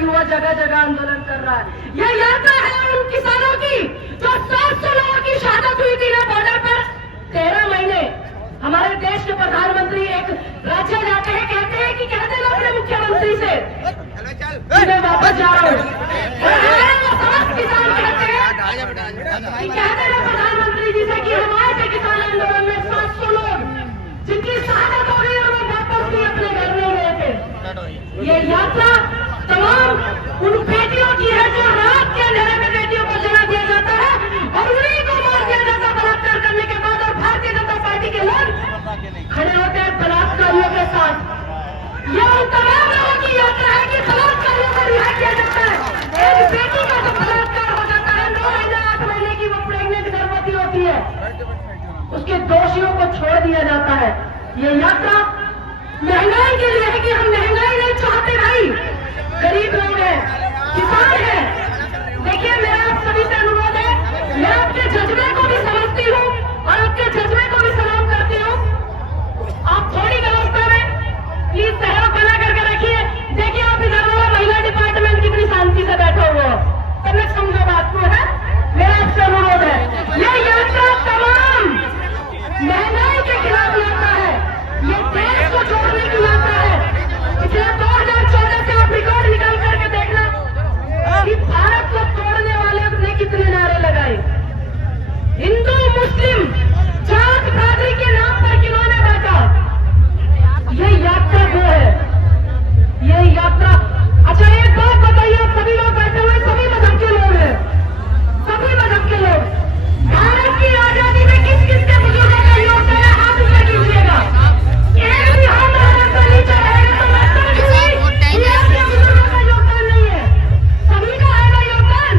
युवा जगह जगह आंदोलन कर रहा है। यह यात्रा है उन किसानों की जो 700 लोगों की शहादत हुई थी ना बॉर्डर पर। 13 महीने हमारे देश के प्रधानमंत्री एक राज्य जाते हैं, कहते हैं कि कहते हैं अपने मुख्यमंत्री से मैं वापस जा रहा हूँ, समस्त किसान कहते हैं प्रधानमंत्री जी से कि हमारे से किसान आंदोलन में 700 लोग जिनकी शहादत हो गई और वो वापस भी अपने घर नहीं गए थे। ये यात्रा तमाम उन बेटियों की है जो रात के अंधेरे में बेटियों को जला दिया जाता है और उन्हीं को मार दिया जाता बलात्कार करने के बाद। और भारतीय जनता पार्टी के लोग खड़े होते हैं बलात्कारियों के साथ। यह उन तमाम लोगों की यात्रा है कि बलात्कारियों को रिहा किया जाता है। एक बेटी का जब बलात्कार हो जाता है, 9 महीने 8 महीने की वो प्रेग्नेंट गर्भवती होती है, उसके दोषियों को छोड़ दिया जाता है। ये यात्रा महंगाई के लिए है कि हम महंगाई नहीं चाहते भाई, गरीब लोग हैं, किसान हैं। देखिए मेरा आप सभी से अनुरोध है, मैं आपके जज्बे को भी समझती हूँ और आपके जज्बे को भी सलाम करती हूँ। आप थोड़ी व्यवस्था में प्लीज सहयोग बना करके रखिए। देखिए आप इधर वाला महिला डिपार्टमेंट कितनी शांति से बैठा हुआ हो, तब तक समझो बात को है। मेरा आपसे अनुरोध है, यह यात्रा तमाम महंगाई के खिलाफ यात्रा है, ये देश को जोड़ने की यात्रा है। पिछले 2014 से आप रिकॉर्ड निकाल करके देखना कि भारत को तोड़ने वाले ने कितने नारे लगाए। हिंदू मुस्लिम जात बरादरी के नाम पर किन्होंने बांटा। ये यात्रा वो है, ये यात्रा। अच्छा एक बात बताइए, आप सभी लोग बैठे हुए सभी मजहब के लोग हैं, सभी मजहब के लोग, भारत की आजादी में किस किस के बुजुर्गों का योगदान है, हाथ ऊपर कीजिएगा। एक भी हाथ हमारा नीचे रहेगा तो लगता है कि आपके बुजुर्गों का योगदान नहीं है, सभी का आएगा योगदान।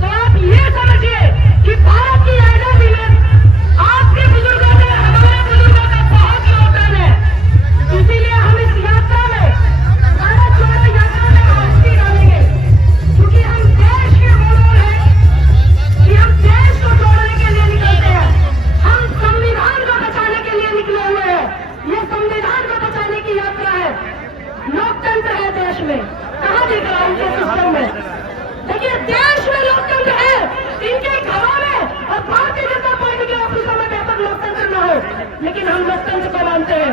तो आप ये समझिए कि भारत की आजादी में आपके बुजुर्गों ने, हमारे बुजुर्गों का बहुत योगदान है। इसीलिए हम इस यात्रा में, भारत जोड़ो यात्रा में हस्ती डालेंगे, क्योंकि हम देश के गुलाम हैं, कि हम देश को जोड़ने के लिए निकलते हैं। हम संविधान को बचाने के लिए निकले हुए हैं। ये संविधान को बचाने की यात्रा है। लोकतंत्र है देश में, कहाँ दिख रहा है उनके सिस्टम में। देखिए देश में लोकतंत्र है, इनके घरों में और भारतीय जनता पार्टी के ऑफिसों में बेहतर लोकतंत्र न हो, लेकिन हम लोकतंत्र को मानते हैं।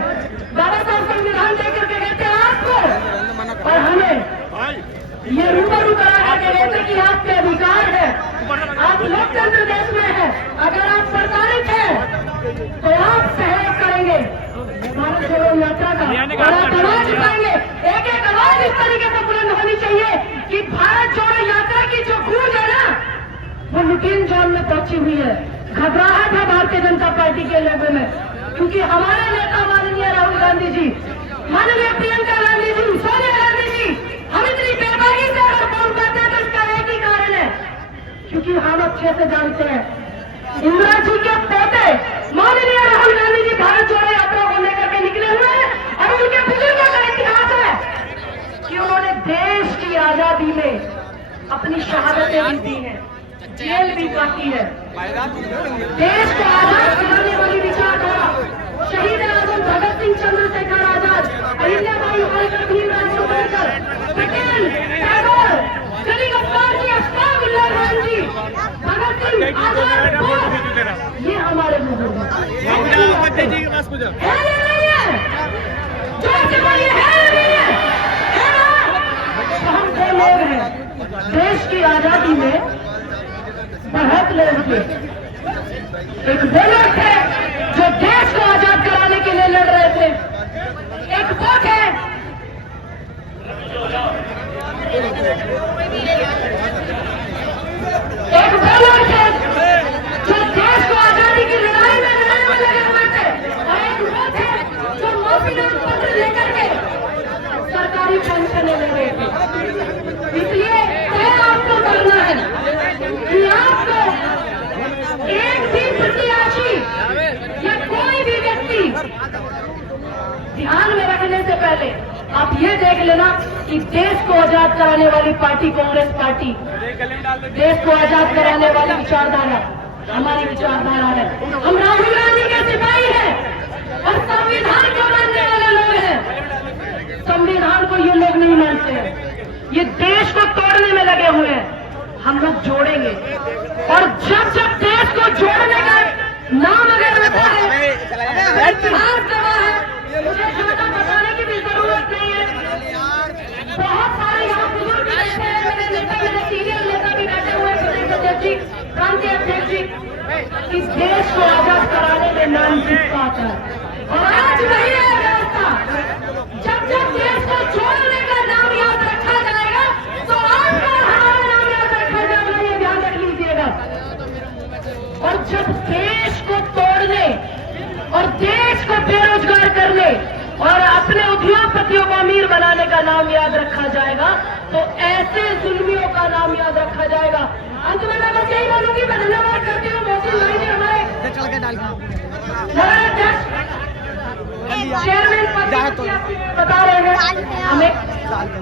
बाबा साहब संविधान देकर के कहते हैं आपको और हमें ये रूबरू करा करके कहते कि आपके अधिकार है, आप लोकतंत्र देश में है, अगर आप प्रताड़ित हैं तो आप सहयोग करेंगे भारत जोड़ो यात्रा का, और आप आवाज उठाएंगे। एक एक आवाज इस तरीके से बुलंद होनी चाहिए कि भारत जोड़ो यात्रा की जो गूंज है ना, वो लुटीन जोन में पहुंची हुई है। घबराहट है भारतीय जनता पार्टी के लोगों में, क्योंकि हमारे नेता माननीय राहुल गांधी जी, माननीय प्रियंका गांधी जी, सोनिया गांधी जी, हम इतनी बेबाकी से अगर फोन करते हैं तो इसका एक ही कारण है, क्योंकि हम अच्छे से जानते हैं इंदिरा जी के पोते माननीय राहुल गांधी जी भारत जोड़ो यात्रा को लेकर के निकले हुए हैं और उनके बुजुर्गों का इतिहास है कि उन्होंने देश की आजादी में अपनी शहादतें भी दी हैं, जेल भी काटी है। देश को आजाद कराने वाली विचारधारा शहीद आजम भगत सिंह, चंद्रशेखर आजाद, अहिल्याबाई होलकर, भीमराव अम्बेडकर, पटेल, टैगोर, गली गफ्फार जी, अशफाक उल्लाह खान जी, भगत सिंह, आजाद, ये हमारे बुजुर्ग हैं। हम दो लोग हैं, देश की आजादी में बहुत लोग थे। एक वो लोग थे जो देश को आजाद कराने के लिए लड़ रहे थे, एक वो थे जो देश को आजादी की लड़ाई में लड़ने में लगे हुए थे, और एक वो थे जो मुफ्त पत्र लेकर के सरकारी पेंशन ले रहे थे। इसलिए तय आपको करना है कि आपको एक भी प्रत्याशी या कोई भी व्यक्ति ध्यान में रखने से पहले आप ये देख लेना कि देश को आजाद कराने वाली पार्टी कांग्रेस पार्टी, देश को आजाद कराने वाली विचारधारा हमारी विचारधारा है। हम राहुल गांधी के सिपाही हैं और संविधान को मानने वाले लोग हैं। संविधान को ये लोग नहीं मानते हैं। ये देश नाम अगर आता है, इतिहास गवाह है, मुझे ज्यादा बताने की भी जरूरत नहीं है। बहुत सारे यहाँ बुजुर्ग बैठे हैं, मेरे नेता, मेरे सीनियर नेता भी बैठे हुए, प्रदेश अध्यक्ष जी, प्रांतीय अध्यक्ष जी। इस देश को आजाद कराने में नाम किसका आता है, और आज वही है व्यवस्था। जब जब देश को छोड़ने का नाम याद रखा जाएगा तो आपका हमारा नाम याद रखा जाएगा, ये ध्यान रख लीजिएगा। और जब देश को तोड़ने और देश को बेरोजगार करने और अपने उद्योगपतियों को अमीर बनाने का नाम याद रखा जाएगा तो ऐसे जुल्मियों का नाम याद रखा जाएगा। अंत में मैं बस यही बोलूंगी, मैं धन्यवाद करती हूँ मोहसिन भाई ने हमारे चेयरमैन पद बता रहे हैं, हमें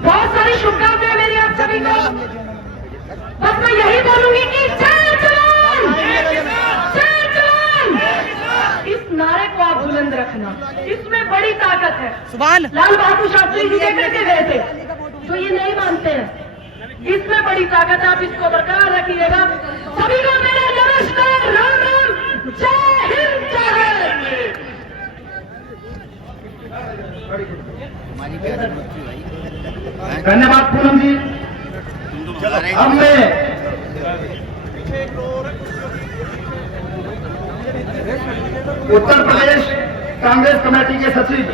बहुत सारी शुभकामनाएं मेरी आप सभी को। बस मैं यही बोलूंगी कि जय जवान, जय जवान, इस नारे को आप बुलंद रखना, इसमें बड़ी ताकत है। लाल बहादुर शास्त्री जी कहते गए थे, जो ये नहीं मानते हैं, इसमें बड़ी ताकत है, आप इसको बरकरार रखिएगा। सभी को मेरा नमस्कार, राम राम, जय हिंद, जय हिंद। धन्यवाद पूनम जी। हमने उत्तर प्रदेश कांग्रेस कमेटी के सचिव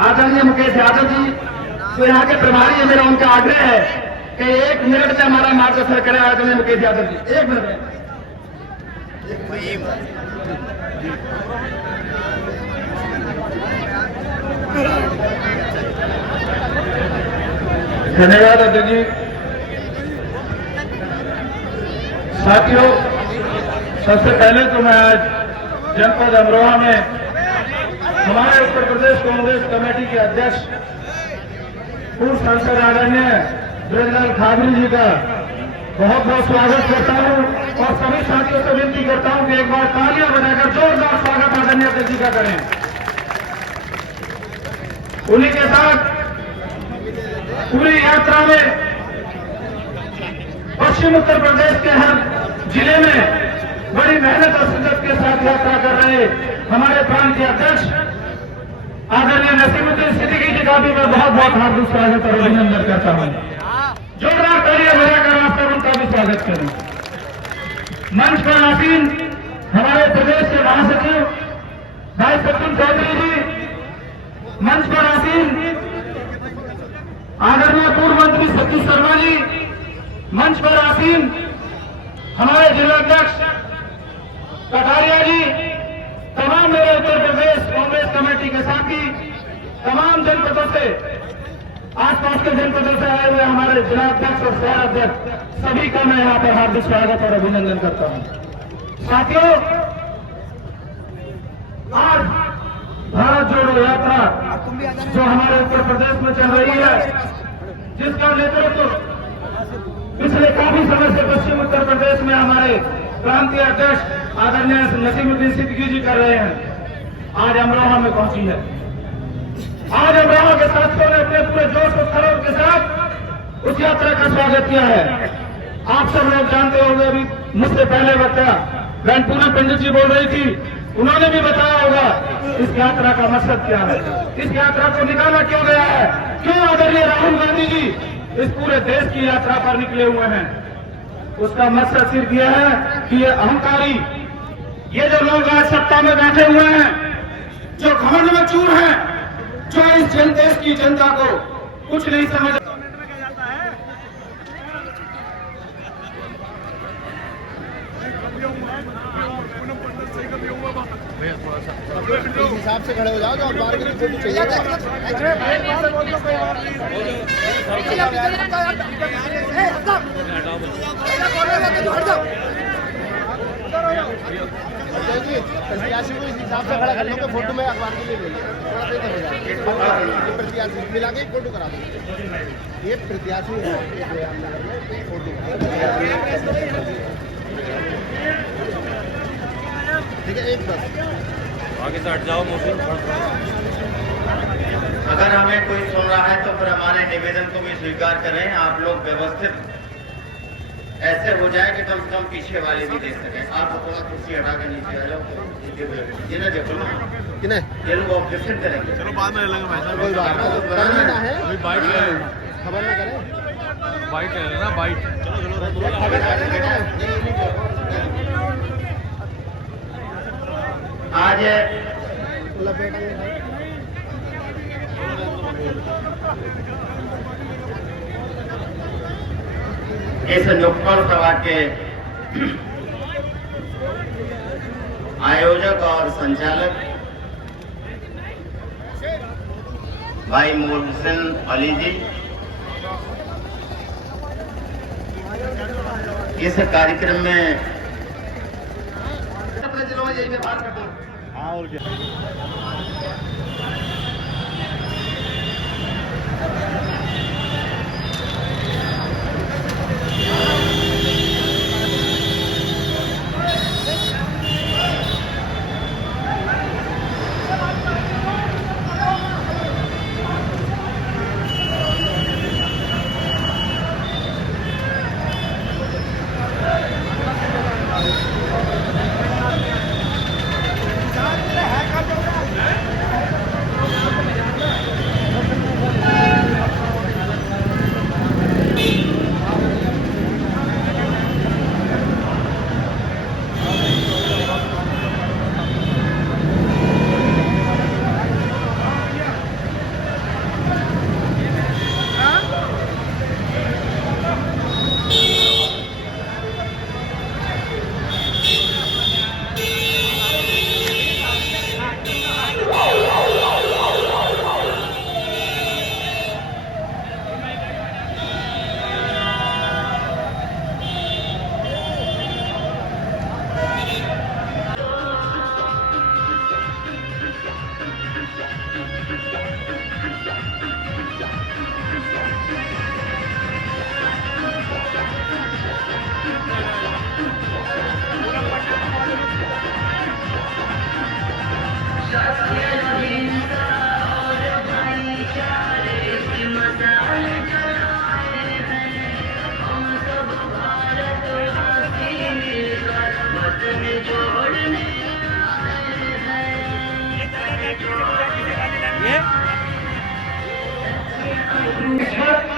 आदरणीय मुकेश यादव जी, जो यहाँ के प्रभारी है, मेरा उनका आग्रह है कि 1 मिनट में हमारा मार्गदर्शन करें। आदरणीय मुकेश यादव जी, 1 मिनट में। धन्यवाद अध्यक्ष जी। साथियों, सबसे पहले तो मैं आज जनपद अमरोहा में हमारे उत्तर प्रदेश कांग्रेस कमेटी के अध्यक्ष पूर्व सांसद आदरणीय ब्रजलाल ठाकुर जी का बहुत बहुत स्वागत करता हूं और सभी साथियों से विनती करता हूं कि एक बार तालियां बजाकर जोरदार स्वागत आदरणीय अध्यक्ष जी का करें। उन्हीं के साथ पूरी यात्रा में पश्चिम उत्तर प्रदेश के हर जिले में बड़ी मेहनत और शिद्दत के साथ यात्रा कर रहे हमारे प्रांतीय अध्यक्ष आदरणीय नसीमुद्दीन सिद्दीकी जी का भी मैं बहुत बहुत हार्दिक स्वागत और अभिनंदन करता हूं। जोरदार तालियां बजाकर आप सब उनका भी स्वागत करें। मंच पर आसीन हमारे प्रदेश के महासचिव भाई सचिन चौधरी जी, मंच पर आसीन आदरणीय पूर्व मंत्री सतीश शर्मा जी, मंच पर आसीन हमारे जिलाध्यक्ष कटारिया जी, तमाम मेरे उत्तर प्रदेश कांग्रेस कमेटी के साथी, तमाम जनपदों से, आसपास के जनपदों से आए हुए हमारे जिलाध्यक्ष और शहर अध्यक्ष, सभी का मैं यहाँ पर हार्दिक स्वागत और अभिनंदन करता हूँ। साथियों, आज भारत जोड़ो यात्रा जो हमारे उत्तर प्रदेश में चल रही है, जिसका नेतृत्व पिछले काफी समय से पश्चिम उत्तर प्रदेश में हमारे प्रांतीय अध्यक्ष आदरणीय नसीमुद्दीन सिद्दीकी जी कर रहे हैं, आज अमरोहा में पहुंची है। आज अमरोहा के साथियों ने अपने पूरे जोश और खरोश के साथ उस यात्रा का स्वागत किया है। आप सब लोग जानते होंगे, अभी मुझसे पहले वक्ता बहन पूनम पंडित जी बोल रही थी, उन्होंने भी बताया होगा इस यात्रा का मकसद क्या है, इस यात्रा को निकाला क्यों गया है, क्यों आदरणीय राहुल गांधी जी इस पूरे देश की यात्रा पर निकले हुए हैं। उसका मकसद सिर्फ यह है कि ये अहंकारी, ये जो लोग आज सत्ता में बैठे हुए हैं, जो घमंड में चूर हैं, जो इस देश की जनता को कुछ नहीं समझ, हिसाब से खड़े हो जाओ और बाहर के लिए फोटो चाहिए। प्रत्याशी को इस हिसाब से खड़ा कर लो, फोटो में अखबार के लिए थोड़ा सा प्रत्याशी मिला के फोटो करा दो। ये प्रत्याशी फोटो ठीक है, एक बस आगे से हट जाओ मोहसिन। अगर हमें कोई सुन रहा है तो फिर हमारे निवेदन को भी स्वीकार करें। आप लोग व्यवस्थित ऐसे हो जाए कि कम से कम पीछे वाले भी देख सकें। आप थोड़ा कुर्सी हटा के नीचे आ जाओ, जिन्हें देखो ना, किन्हें ये लोग ऑब्जेक्शन करेंगे। चलो बाद में ले लेंगे भाई साहब, कोई बात नहीं, बनाना है, अभी बाइट ले लेना, खबर ना करें, बाइट ले लेना, बाइट। चलो चलो खबर करेंगे ना। आज इस नुक्कड़ सभा के आयोजक और संचालक भाई मोहसिन अली जी, इस कार्यक्रम में अपने जिलों में यही व्यवहार करते हैं। हाँ और क्या।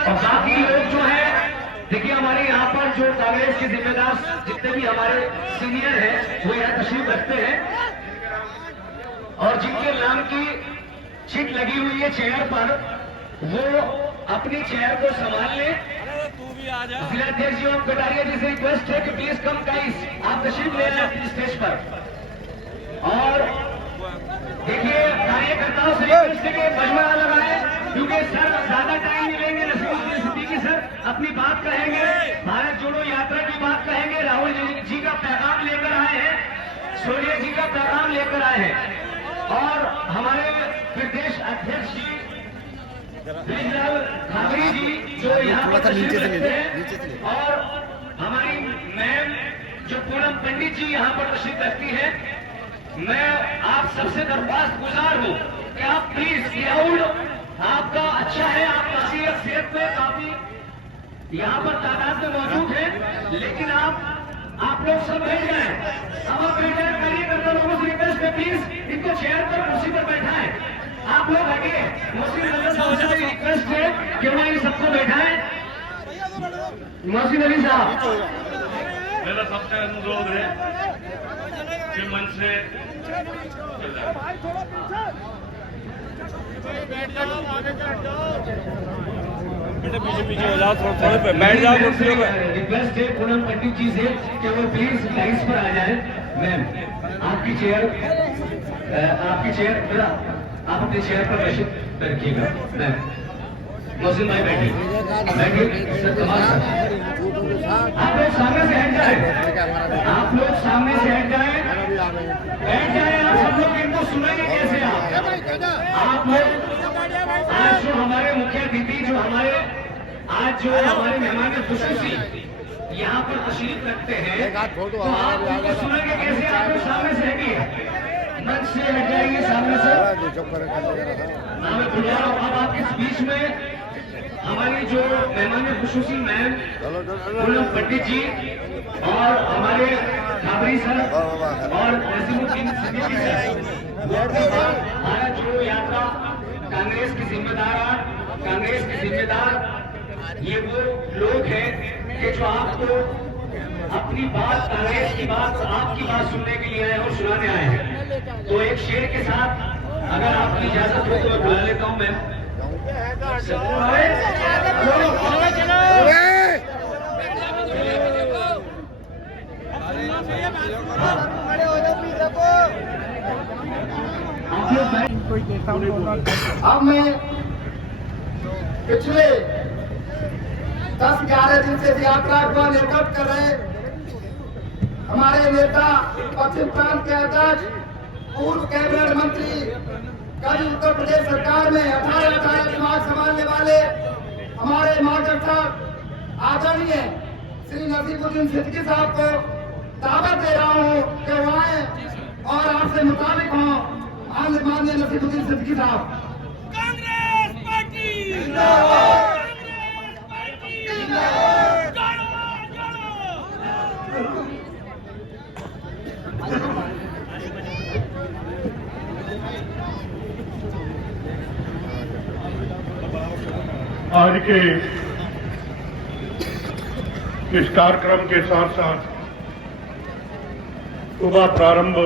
और बाकी लोग जो है, देखिए हमारे यहाँ पर जो कांग्रेस के जिम्मेदार जितने भी हमारे सीनियर हैं वो यहाँ तशरीफ रखते हैं और जिनके नाम की चिट लगी हुई है चेयर पर, वो अपनी चेयर को संभाल लें। तू भी आ जा। जिलाध्यक्ष जी और कटारिया जी से रिक्वेस्ट है कि प्लीज कम गाइस, आप तशरीफ ले आए अपनी स्टेज पर। और देखिए कार्यकर्ताओं से रिक्वेस्ट है कि मजमा लगाए, क्योंकि सर ज्यादा टाइम नहीं लेंगे। नसीरुद्दीन सिद्दीकी सर अपनी बात कहेंगे, भारत जोड़ो यात्रा की बात कहेंगे, राहुल जी का पैगाम लेकर आए हैं, सोनिया जी का पैगाम लेकर आए हैं और हमारे प्रदेश अध्यक्ष जी ब्रिजलाल ठाकरे जी जो यहाँ पर तशरीफ रखते हैं और हमारी मैम जो पूनम पंडित जी यहाँ पर तशरीफ रखती है। मैं आप सबसे दरख्वास्त गुजार हूँ कि आप प्लीज क्राउड आपका अच्छा है, आप काफी अक्सरियत में काफी यहाँ पर तादाद में मौजूद है, लेकिन आप लोग सब बैठ जाए। अब आप बैठ जाए, कार्यकर्ता लोगों से रिक्वेस्ट है प्लीज इनको चेयर पर कुर्सी पर बैठाएं। आप लोग हटिए, मोहसिन अली साहब से रिक्वेस्ट है क्यों ना ये सबको बैठाएं। मोहसिन अली साहब, मेरा सबसे अनुरोध है कि मन से बेटा पीछे पीछे हो जाओ, थोड़े पे बैठ जाओ कुर्सियों पे। रिक्वेस्ट है पूनम पंडित जी से कि वो प्लीज लाइन्स पर आ जाए। मैम आपकी चेयर बेटा आप अपनी चेयर पर रखिएगा। मैम मोहसिन भाई बैठिए सर, आप लोग सामने से हट जाए, आप लोग सामने से हट जाए, बैठ जाए। आप सब लोग इनको सुनेंगे कैसे? आप लोग आज जो हमारे मुख्य अतिथि जो हमारे मेहमान खुसूसी यहाँ पर तशरीफ रखते हैं, तो आप उनको सुनेंगे कैसे? आप लोग सामने से हटिए, मंच से हट जाएंगे सामने से। मैं बुला रहा हूँ अब आपके बीच में हमारी जो मेहमान खुशूसी मैम पूनम पंडित जी और हमारे खाबरी सर और नसीमुद्दीन सिद्दीकी सर, भारत जोड़ो यात्रा कांग्रेस के जिम्मेदार ये वो लोग हैं कि जो आपको अपनी बात, कांग्रेस की बात, आपकी बात सुनने के लिए आए और सुनाने आए हैं। तो एक शेर के साथ अगर आपकी इजाजत हो तो मैं बुला लेता हूं मैम। अब मैं पिछले 10-11 दिन से यात्रा का नेतृत्व कर रहे हमारे नेता पश्चिम प्रांत के अध्यक्ष पूर्व कैबिनेट मंत्री, कल उत्तर प्रदेश सरकार में 18 विभाग संभालने वाले हमारे मार्गदर्शक आदरणीय श्री नसीमुद्दीन सिद्दीकी साहब को दावत दे रहा हूँ कि वो आए और आपसे मुताबिक हों। माननीय नसीमुद्दीन सिद्दीकी साहब। कांग्रेस पार्टी जिंदाबाद, कांग्रेस पार्टी जिंदाबाद, आज के इस कार्यक्रम के साथ साथ सुबह प्रारंभ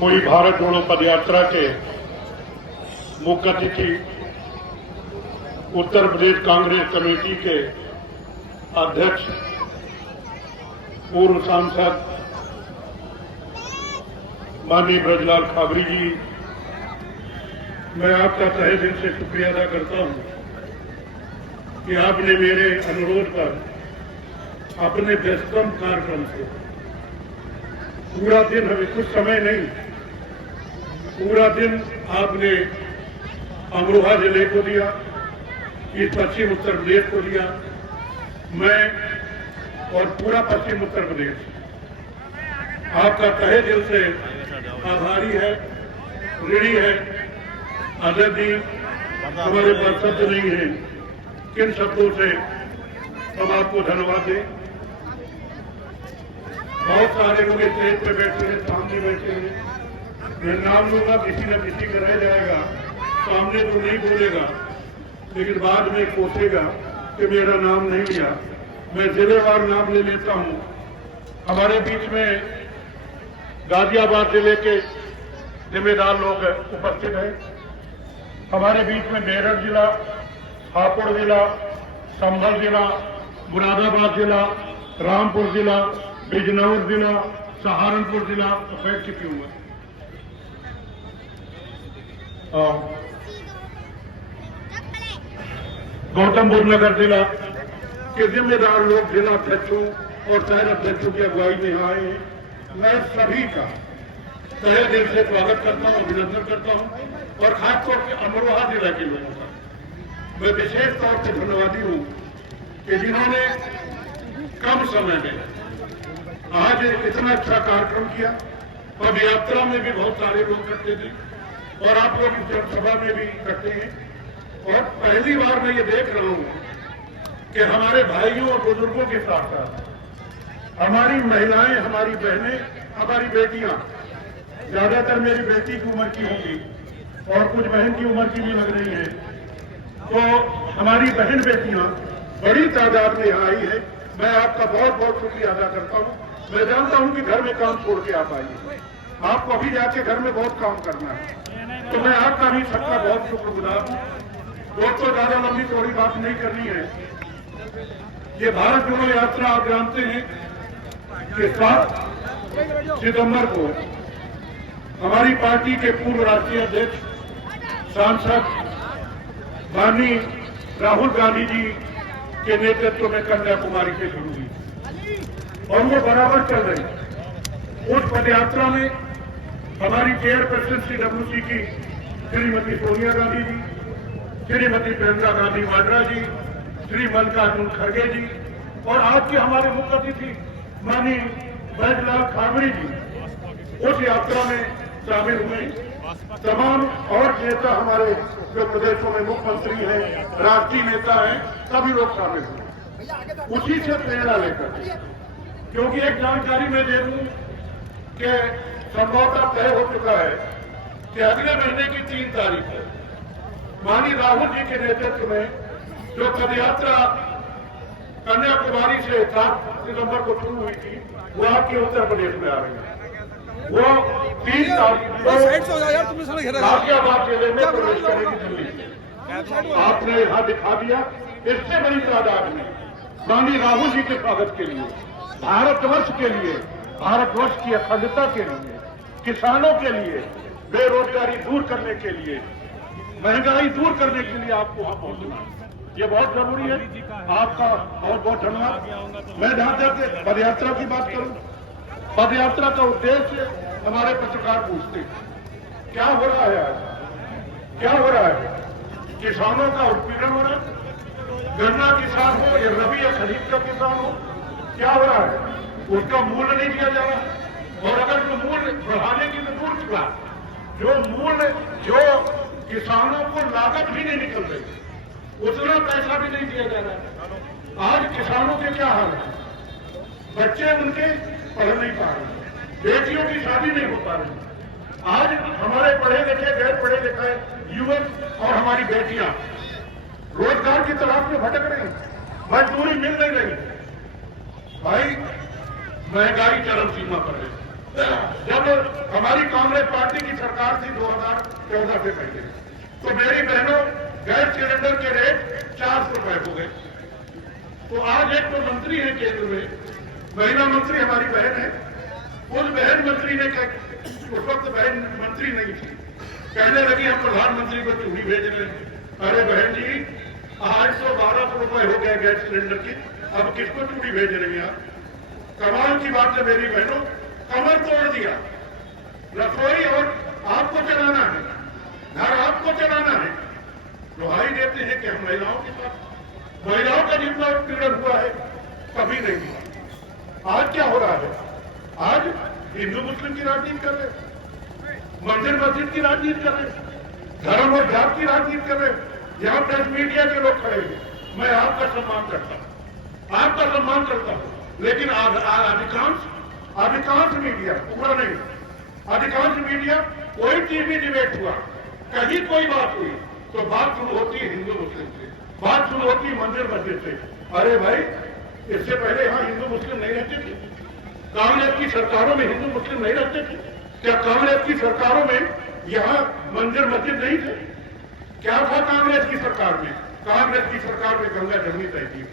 हुई भारत जोड़ो पदयात्रा के मुख्य अतिथि उत्तर प्रदेश कांग्रेस कमेटी के अध्यक्ष पूर्व सांसद माननीय ब्रजलाल खाबरी जी, मैं आपका तहे दिल से शुक्रिया अदा करता हूं कि आपने मेरे अनुरोध पर अपने व्यस्तम कार्यक्रम से पूरा दिन, हमें कुछ समय नहीं, पूरा दिन आपने अमरोहा जिले को दिया, इस पश्चिम उत्तर प्रदेश को दिया। मैं और पूरा पश्चिम उत्तर प्रदेश आपका तहे दिल से आभारी है, ऋणी है। आजादी हमारे पास शब्द नहीं है, किन शब्दों से हम आपको धन्यवाद दें। बहुत सारे लोग स्टेज पे बैठे हैं, सामने बैठे हैं, मैं नाम लूंगा, किसी न किसी का रह जाएगा, सामने तो नहीं बोलेगा लेकिन बाद में कोसेगा कि मेरा नाम नहीं लिया। मैं जिलेवार नाम ले लेता हूं। हमारे बीच में गाजियाबाद जिले के जिम्मेदार लोग उपस्थित हैं। हमारे बीच में मेरठ जिला, हापुड़ जिला, संभल जिला, मुरादाबाद जिला, रामपुर जिला, बिजनौर जिला, सहारनपुर जिला, तो बैठ चुकी हूं। गौतम बुद्ध नगर जिला के जिम्मेदार लोग जिला अध्यक्षों और शहर अध्यक्षों की अगुवाई में आए हैं। मैं सभी का तहे दिल से स्वागत करता हूं, अभिनंदन करता हूं और खासतौर से अमरोहा जिला के लोगों का मैं विशेष तौर से धन्यवादी हूं कि जिन्होंने कम समय में आज इतना अच्छा कार्यक्रम किया। पद यात्रा में भी बहुत सारे लोग करते थे और आप लोग जनसभा में भी करते हैं। और पहली बार मैं ये देख रहा हूं कि हमारे भाइयों और बुजुर्गों के साथ साथ हमारी महिलाएं, हमारी बहनें, हमारी बेटियां, ज्यादातर मेरी बेटी की उम्र की होंगी और कुछ बहन की उम्र की भी लग रही है, तो हमारी बहन बेटियां बड़ी तादाद में यहाँ आई है। मैं आपका बहुत बहुत शुक्रिया अदा करता हूँ। मैं जानता हूँ कि घर में काम छोड़ के आप आइए, आपको अभी जाके घर में बहुत काम करना है, तो मैं आपका भी सबका बहुत शुक्रगुजार हूँ। दोस्तों, ज्यादा लंबी थोड़ी बात नहीं करनी है। ये भारत जोड़ो यात्रा आप जानते हैं कि 7 सितंबर को हमारी पार्टी के पूर्व राष्ट्रीय अध्यक्ष सांसद माननीय राहुल गांधी जी के नेतृत्व में कन्याकुमारी से शुरू हुई और वो बराबर चल रही। उस पदयात्रा में हमारी चेयरपर्सन CWC की श्रीमती सोनिया गांधी जी, श्रीमती प्रियंका गांधी वाड्रा जी, श्री मल्लिकार्जुन खड़गे जी और आज के हमारे मुख्य अतिथि माननीय ब्रजलाल खाबरी जी उस यात्रा में शामिल हुए, तमाम और नेता हमारे जो प्रदेशों में मुख्यमंत्री हैं, राष्ट्रीय नेता हैं, सभी लोग शामिल हुए उसी से प्रेरणा लेकर। क्योंकि एक जानकारी मैं दे दूं कि संभवतः तय हो चुका है कि अगले महीने की 3 तारीख को माननीय राहुल जी के नेतृत्व में जो पदयात्रा कन्याकुमारी से 7 सितंबर को शुरू हुई थी, वो आपके उत्तर प्रदेश में आ रही है। वो 3 तारीख को गाजियाबाद जिले में प्रवेश करेगी दिल्ली। आपने यहाँ दिखा दिया, इससे बड़ी तादाद में माननीय राहुल जी के स्वागत के लिए, भारतवर्ष के लिए, भारतवर्ष की अखंडता के लिए, किसानों के लिए, बेरोजगारी दूर करने के लिए, महंगाई दूर करने के लिए आपको वहां पहुंचना, ये बहुत जरूरी है। आपका बहुत बहुत धन्यवाद। मैं जहां तक पदयात्रा की बात करूं, पदयात्रा का उद्देश्य हमारे पत्रकार पूछते हैं क्या हो रहा है आज, क्या हो रहा है? किसानों का उत्पीड़न हो रहा है, गन्ना किसान हो या रबी या खरीफ का किसान हो, क्या हो रहा है? उसका मूल्य नहीं दिया जा रहा। और अगर जो मूल्य बढ़ाने की तो दूर की बात, जो मूल्य जो किसानों को लागत भी नहीं निकल रही, उतना पैसा भी नहीं दिया जा रहा। आज किसानों के क्या हाल है? बच्चे उनके पढ़ नहीं पा रहे, बेटियों की शादी नहीं हो पा रही। आज हमारे पढ़े लिखे, गैर पढ़े लिखे युवक और हमारी बेटियां रोजगार की तलाश में भटक रही, मजदूरी मिल नहीं रही। भाई महंगाई चरम सीमा पर है। जब हमारी कांग्रेस पार्टी की सरकार थी 2014 से पहले, तो मेरी बहनों गैस सिलेंडर के रेट 400 रुपए हो गए। तो आज एक तो मंत्री है केंद्र में, महिला मंत्री हमारी बहन है, उस बहन मंत्री ने उस वक्त बहन मंत्री नहीं थी, कहने लगी हम प्रधानमंत्री को चूड़ी भेज रहे हैं। अरे बहन जी, आज तो 1200 रुपए हो गए गैस सिलेंडर की, अब किसको चूड़ी भेज रही हैं आप? कमाल की बात है मेरी बहनों, कमर तोड़ दिया। रसोई और आपको चलाना है, घर आपको चलाना है, दुहाई देते हैं कि हम महिलाओं के साथ, महिलाओं का जितना उत्पीड़न हुआ है कभी नहीं हुआ। आज क्या हो रहा है? आज हिंदू मुस्लिम की राजनीति कर रहे, मंदिर मस्जिद की राजनीति कर रहे, धर्म और जात की राजनीति कर रहे। यहाँ प्रेस मीडिया के लोग खड़े हैं, मैं आपका सम्मान करता हूं, आपका सम्मान करता हूं, लेकिन अधिकांश मीडिया, पूरा नहीं, अधिकांश मीडिया, कोई टीवी डिबेट हुआ, कहीं कोई बात हुई तो बात शुरू होती है हिंदू मुस्लिम से, बात शुरू होती है मंदिर मस्जिद से। अरे भाई, इससे पहले यहाँ हिंदू मुस्लिम नहीं रहते थे? कांग्रेस की सरकारों में हिंदू मुस्लिम नहीं रहते थे? क्या कांग्रेस की सरकारों में यहाँ मंदिर मस्जिद नहीं थे? क्या था कांग्रेस की सरकार में? कांग्रेस की सरकार में गंगा जमुनी तहजीब।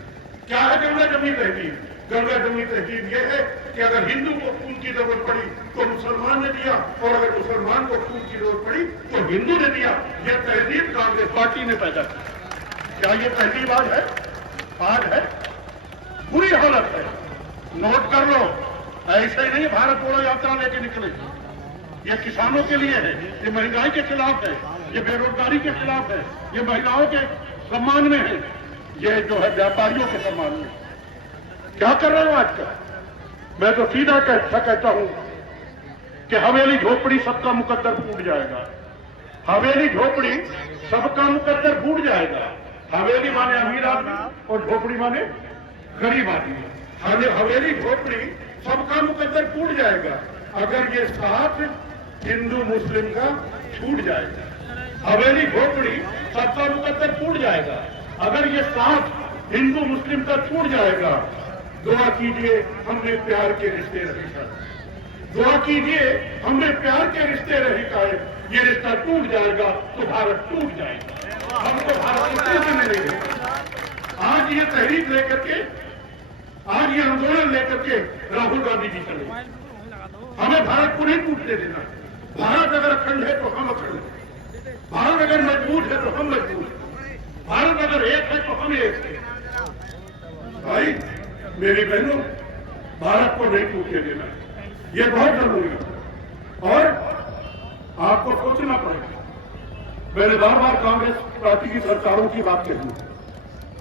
क्या है गंगा जमुनी तहजीब? गंगा जमुनी तहजीब यह है कि अगर हिंदू को खून की जरूरत पड़ी तो मुसलमान ने दिया, और अगर मुसलमान को खून की जरूरत पड़ी तो हिंदू ने दिया। यह तहजीब कांग्रेस पार्टी ने पैदा की। क्या ये तहजीब आज है? आज है, बुरी हालत है। नोट कर लो, ऐसे ही नहीं भारत जोड़ो यात्रा लेके निकले। ये किसानों के लिए है, ये महंगाई के खिलाफ है, ये बेरोजगारी के खिलाफ है, ये महिलाओं के सम्मान में है, ये जो है व्यापारियों के सम्मान में। क्या कर रहे हो आजकल? मैं तो सीधा कहता हूं कि हवेली झोपड़ी सबका मुकद्दर फूट जाएगा। हवेली झोपड़ी सबका मुकद्दर फूट जाएगा। हवेली माने अमीर आदमी और झोपड़ी माने गरीब आदमी। हवेली झोपड़ी सबका मुकद्दर फूट जाएगा अगर ये साथ हिंदू मुस्लिम का छूट जाएगा। हवेली झोपड़ी सबका मुकद्दर फूट जाएगा अगर ये साथ हिंदू मुस्लिम का छूट जाएगा। दुआ कीजिए हमने प्यार के रिश्ते रहे खाए, दुआ कीजिए हमने प्यार के रिश्ते रहे खाए। ये रिश्ता टूट जाएगा तो भारत टूट जाएगा। हमको भारत टूटने में नहीं देगा। आज ये तहरीक लेकर के, आज ये आंदोलन लेकर के राहुल गांधी जी चले। हमें भारत को नहीं टूटने देना। भारत अगर अखंड है तो हम अखंड हैं, भारत अगर मजबूत है तो हम मजबूत हैं, भारत अगर एक है तो हम एक हैं। भाई मेरी बहनों, भारत को नहीं टूटने देना, ये बहुत जरूरी है और आपको सोचना पड़ेगा। मैंने बार बार कांग्रेस पार्टी की सरकारों की बात कही।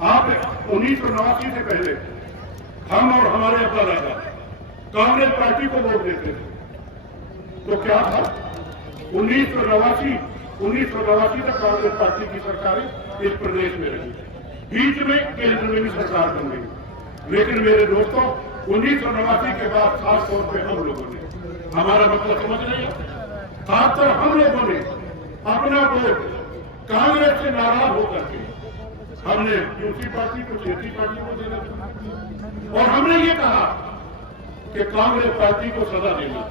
आप 1989 से पहले हम और हमारे अपना दादा कांग्रेस पार्टी को वोट देते थे। तो क्या था 1989 तक कांग्रेस पार्टी की सरकारें इस प्रदेश में रही, बीच में केंद्र में भी सरकार बन गई। लेकिन मेरे दोस्तों 1989 के बाद खास तौर पर हम लोगों ने, हमारा मतलब समझ रहे हैं, खासकर हम लोगों ने अपना वोट कांग्रेस से नाराज होकर के हमने दूसरी पार्टी को, तीसरी पार्टी को देना था। और हमने ये कहा कि कांग्रेस पार्टी को सजा देनी,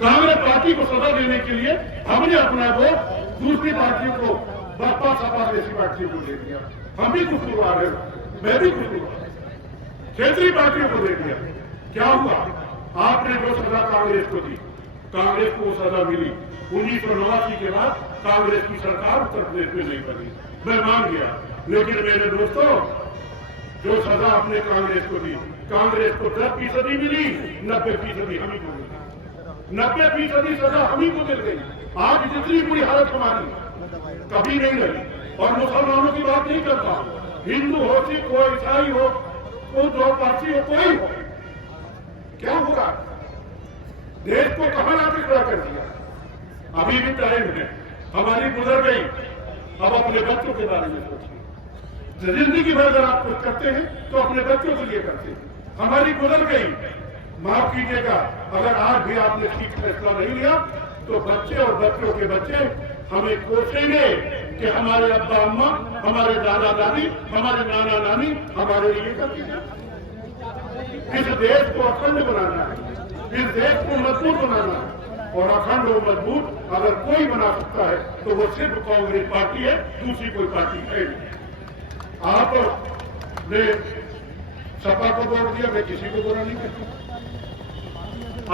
कांग्रेस पार्टी को सजा देने के लिए हमने अपना वोट दूसरी पार्टी को, बसपा सपा जैसी पार्टी को दे दिया। हम भी कसूरवार है, मैं भी कसूरवार, क्षेत्रीय पार्टियों को दे दिया। क्या हुआ? आपने जो सजा कांग्रेस को दी, कांग्रेस को सजा मिली। 1989 के बाद कांग्रेस की सरकार उत्तर प्रदेश में नहीं बनी, मैं मान गया। लेकिन मेरे दोस्तों, जो सजा आपने कांग्रेस को दी, कांग्रेस को 10% मिली, 90% हम ही को मिली, 90% सजा हम ही को मिल गई। आज जितनी बुरी हालत हमारी कभी नहीं रही। और मुसलमानों की बात नहीं करता, हिंदू हो, सिख हो, ईसाई हो, कोई पार्टी हो, कोई हो, क्या होगा? देश को कहां लाके खड़ा कर दिया। अभी भी टाइम है, हमारी गुजर गई, अब अपने बच्चों के बारे में सोचिए। जिंदगी भर अगर आप कुछ करते हैं तो अपने बच्चों के लिए करते हैं। हमारी गुजर गई, माफ कीजिएगा, अगर आज भी आपने ठीक फैसला नहीं लिया तो बच्चे और बच्चों के बच्चे हमें कोसेंगे कि हमारे अब्बा अम्मा, हमारे दादा दादी, हमारे नाना नानी हमारे लिए करते हैं। इस देश को अखंड बनाना है, इस देश को मजबूत बनाना है। और अखंड और मजबूत अगर कोई बना सकता है तो वो सिर्फ कांग्रेस पार्टी है, दूसरी कोई पार्टी है नहीं। आपने सपा को वोट दिया, मैं किसी को बुरा नहीं करता।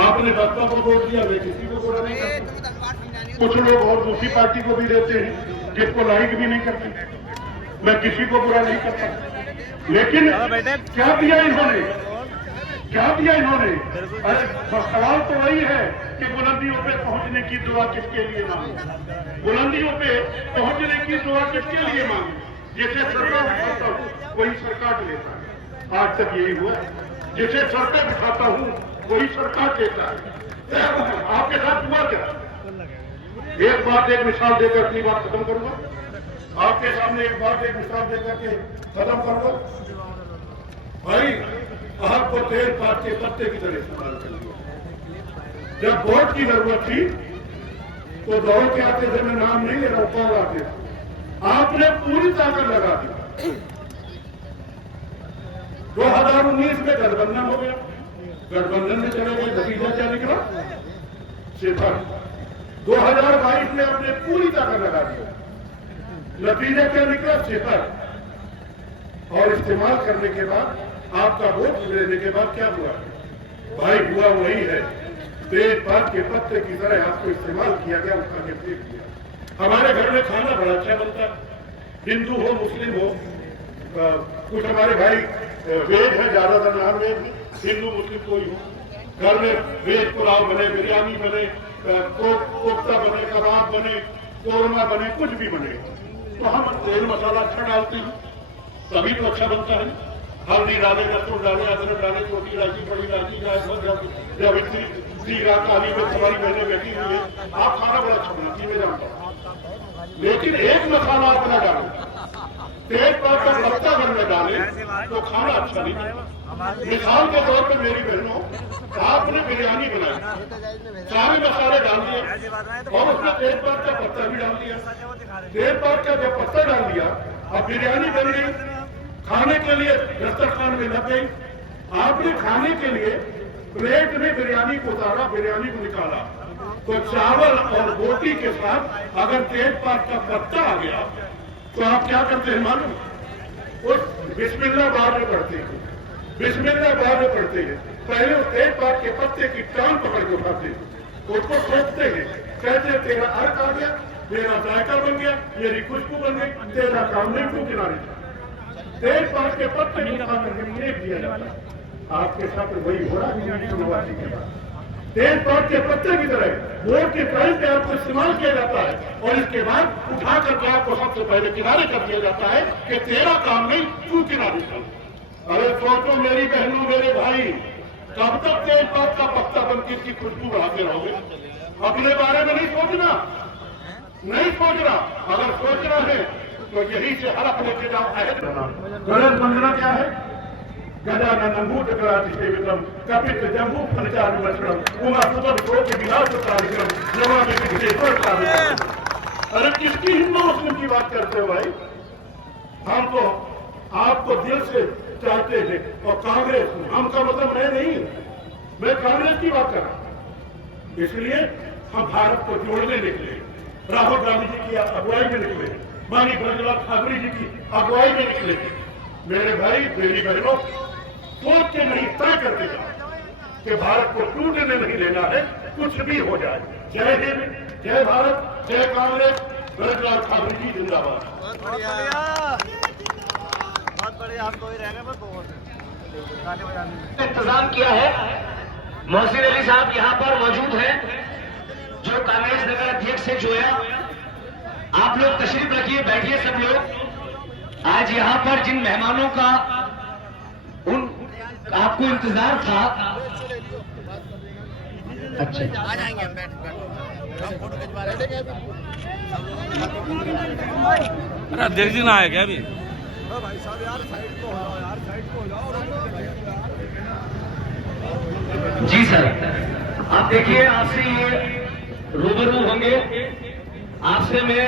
आपने बसपा को वोट दिया, मैं किसी को बुरा नहीं करता। कुछ लोग और दूसरी पार्टी को भी देते हैं जिसको लाइक भी नहीं करते, मैं किसी को बुरा नहीं करता। लेकिन क्या दिया इन्होंने, क्या दिया इन्होंने? अरे सवाल तो वही है कि बुलंदियों पे पहुंचने की दुआ किसके लिए मांगे, बुलंदियों पे पहुंचने की दुआ किसके लिए मांगे? जिसे सरकार बिठाता हूँ वही सरकार लेता है। आज तक यही हुआ, जिसे सरकार बिठाता हूँ वही सरकार देता है। आपके साथ हुआ क्या? एक बात, एक मिसाल देकर अपनी बात खत्म करूंगा। आपके सामने एक बात, एक मिसाल देकर के खत्म करूंगा। भाई, आपको तेल पात के पत्ते की तरह इस्तेमाल कर लिया। जब वोट की जरूरत थी तो दौड़ के आते थे, मैं नाम नहीं ले रहा हूं, कौन आते थे, आपने पूरी ताकत लगा दी। 2019 में गठबंधन हो गया, गठबंधन में चले गए, नतीजा क्या निकला? सिफर। 2022 में आपने पूरी ताकत लगा दी, नतीजा क्या निकला? सिफर। और इस्तेमाल करने के बाद, आपका वोट लेने के बाद क्या हुआ? भाई, हुआ वही है, तेज पात के पत्ते की तरह आपको इस्तेमाल किया गया, उठा के फेंक दिया। हमारे घर में खाना बड़ा अच्छा बनता है, हिंदू हो, मुस्लिम हो, कुछ हमारे भाई वेज है, ज्यादातर नॉन वेज, हिंदू मुस्लिम कोई हो, घर में वेज पुलाव बने, बिरयानी बने, कोफ्ता बने, कबाब बने, कोरमा बने, कुछ भी बने, तो हम तेल मसाला अच्छा डालते हैं, तभी तो अच्छा बनता है। हल्दी डाले, लहसुन डाले, अदरक डाले, छोटी इलायची, बड़ी इलायची, जब इतनी जीरा, काली मिर्च हमारी बहनें बैठी हुई है, आप खाना बड़ा अच्छा बनाती है, मैं जानता हूँ। लेकिन एक मसाला आप न डालें, तेज पात का पत्ता भर में डालें तो खाना अच्छा नहीं बनेगा। मिसाल के तौर पर मेरी बहनों, आपने बिरयानी बनाई, सारे मसाले डाल दिए और उसमें तेज पात का पत्ता भी डाल दिया। तेज पात का जब पत्ता डाल दिया, अब बिरयानी बन गई, खाने के लिए दस्तरखान में लग गई। आपने खाने के लिए प्लेट में बिरयानी को उतारा, बिरयानी को निकाला, तो चावल और रोटी के साथ अगर तेज पात का पत्ता आ गया तो आप क्या करते हैं मालूम? उस बिस्मिल्लाह बाद में पढ़ते हैं, बिस्मिल्लाह बाद में पढ़ते हैं, पहले उस तेज पात के पत्ते की टांग पकड़ के उठाते हैं, उसको ठोकते हैं, कहते हैं तेरा अर्क आ गया, मेरा जायका बन गया, मेरी खुशबू बन गई, तेरा काम नहीं तू किनारे। तेज पात के पत्ते को उठा करके फेंक दिया जाता है। आपके साथ वही हो रहा है। के बाद तेज पात के पत्ते की तरह वोट के टाइम पे आपको इस्तेमाल किया जाता है और इसके बाद उठा करके आपको सबसे पहले किनारे कर दिया जाता है कि तेरा काम नहीं, तू किनारे चल। अरे सोचो मेरी बहनों, मेरे भाई, कब तक तेज पात का पत्ता बनकर की खुशबू बढ़ाते रहोगे? अपने बारे में नहीं सोचना, नहीं सोच रहा। अगर सोच रहा है तो यही से हड़प लेके जाओ। गणेश वंदना क्या है? गजानन भूतकराति सेवितम कपित जम्बू फलचार विमर्शनम उमा सुतम शोक विनाश कार्यक्रम नमामि विघ्नेश्वर कार्यक्रम। अरे किसकी हिंदू मुस्लिम की बात करते हो भाई? हम तो आपको दिल से चाहते हैं। और कांग्रेस, हम का मतलब मैं नहीं, मैं कांग्रेस की बात कर रहा हूं। इसलिए हम भारत को जोड़ने निकले, राहुल गांधी जी की अगुवाई में निकले, माननीय ब्रजलाल ठाकुर जी की अगुवाई में निकले। मेरे भाई मेरी बहनों, सोच के नहीं, तय करके जाओ कि भारत को टूटने नहीं देना है, कुछ भी हो जाए। जय हिंद, जय भारत, जय कांग्रेस, ब्रजलाल ठाकुर जी जिंदाबाद। बहुत बढ़िया, बहुत बढ़िया। आप तो ही रह गए, बस बहुत इंतजाम किया है। मोहसिन अली साहब यहाँ पर मौजूद हैं, जो कांग्रेस नगर अध्यक्ष से जोया। आप लोग तशरीफ रखिए, बैठिए सब लोग। आज यहाँ पर जिन मेहमानों का आपको इंतजार था, अच्छा आ जाएंगे हम, बैठ फोटो खिंचवा रहे हैं। अरे अध्यक्ष जी ना आए क्या अभी? भाई साहब यार साइड को हो जाओ, यार साइड को हो जाओ। जी सर, आप देखिए, आपसे ये रूबरू होंगे। आपसे मैं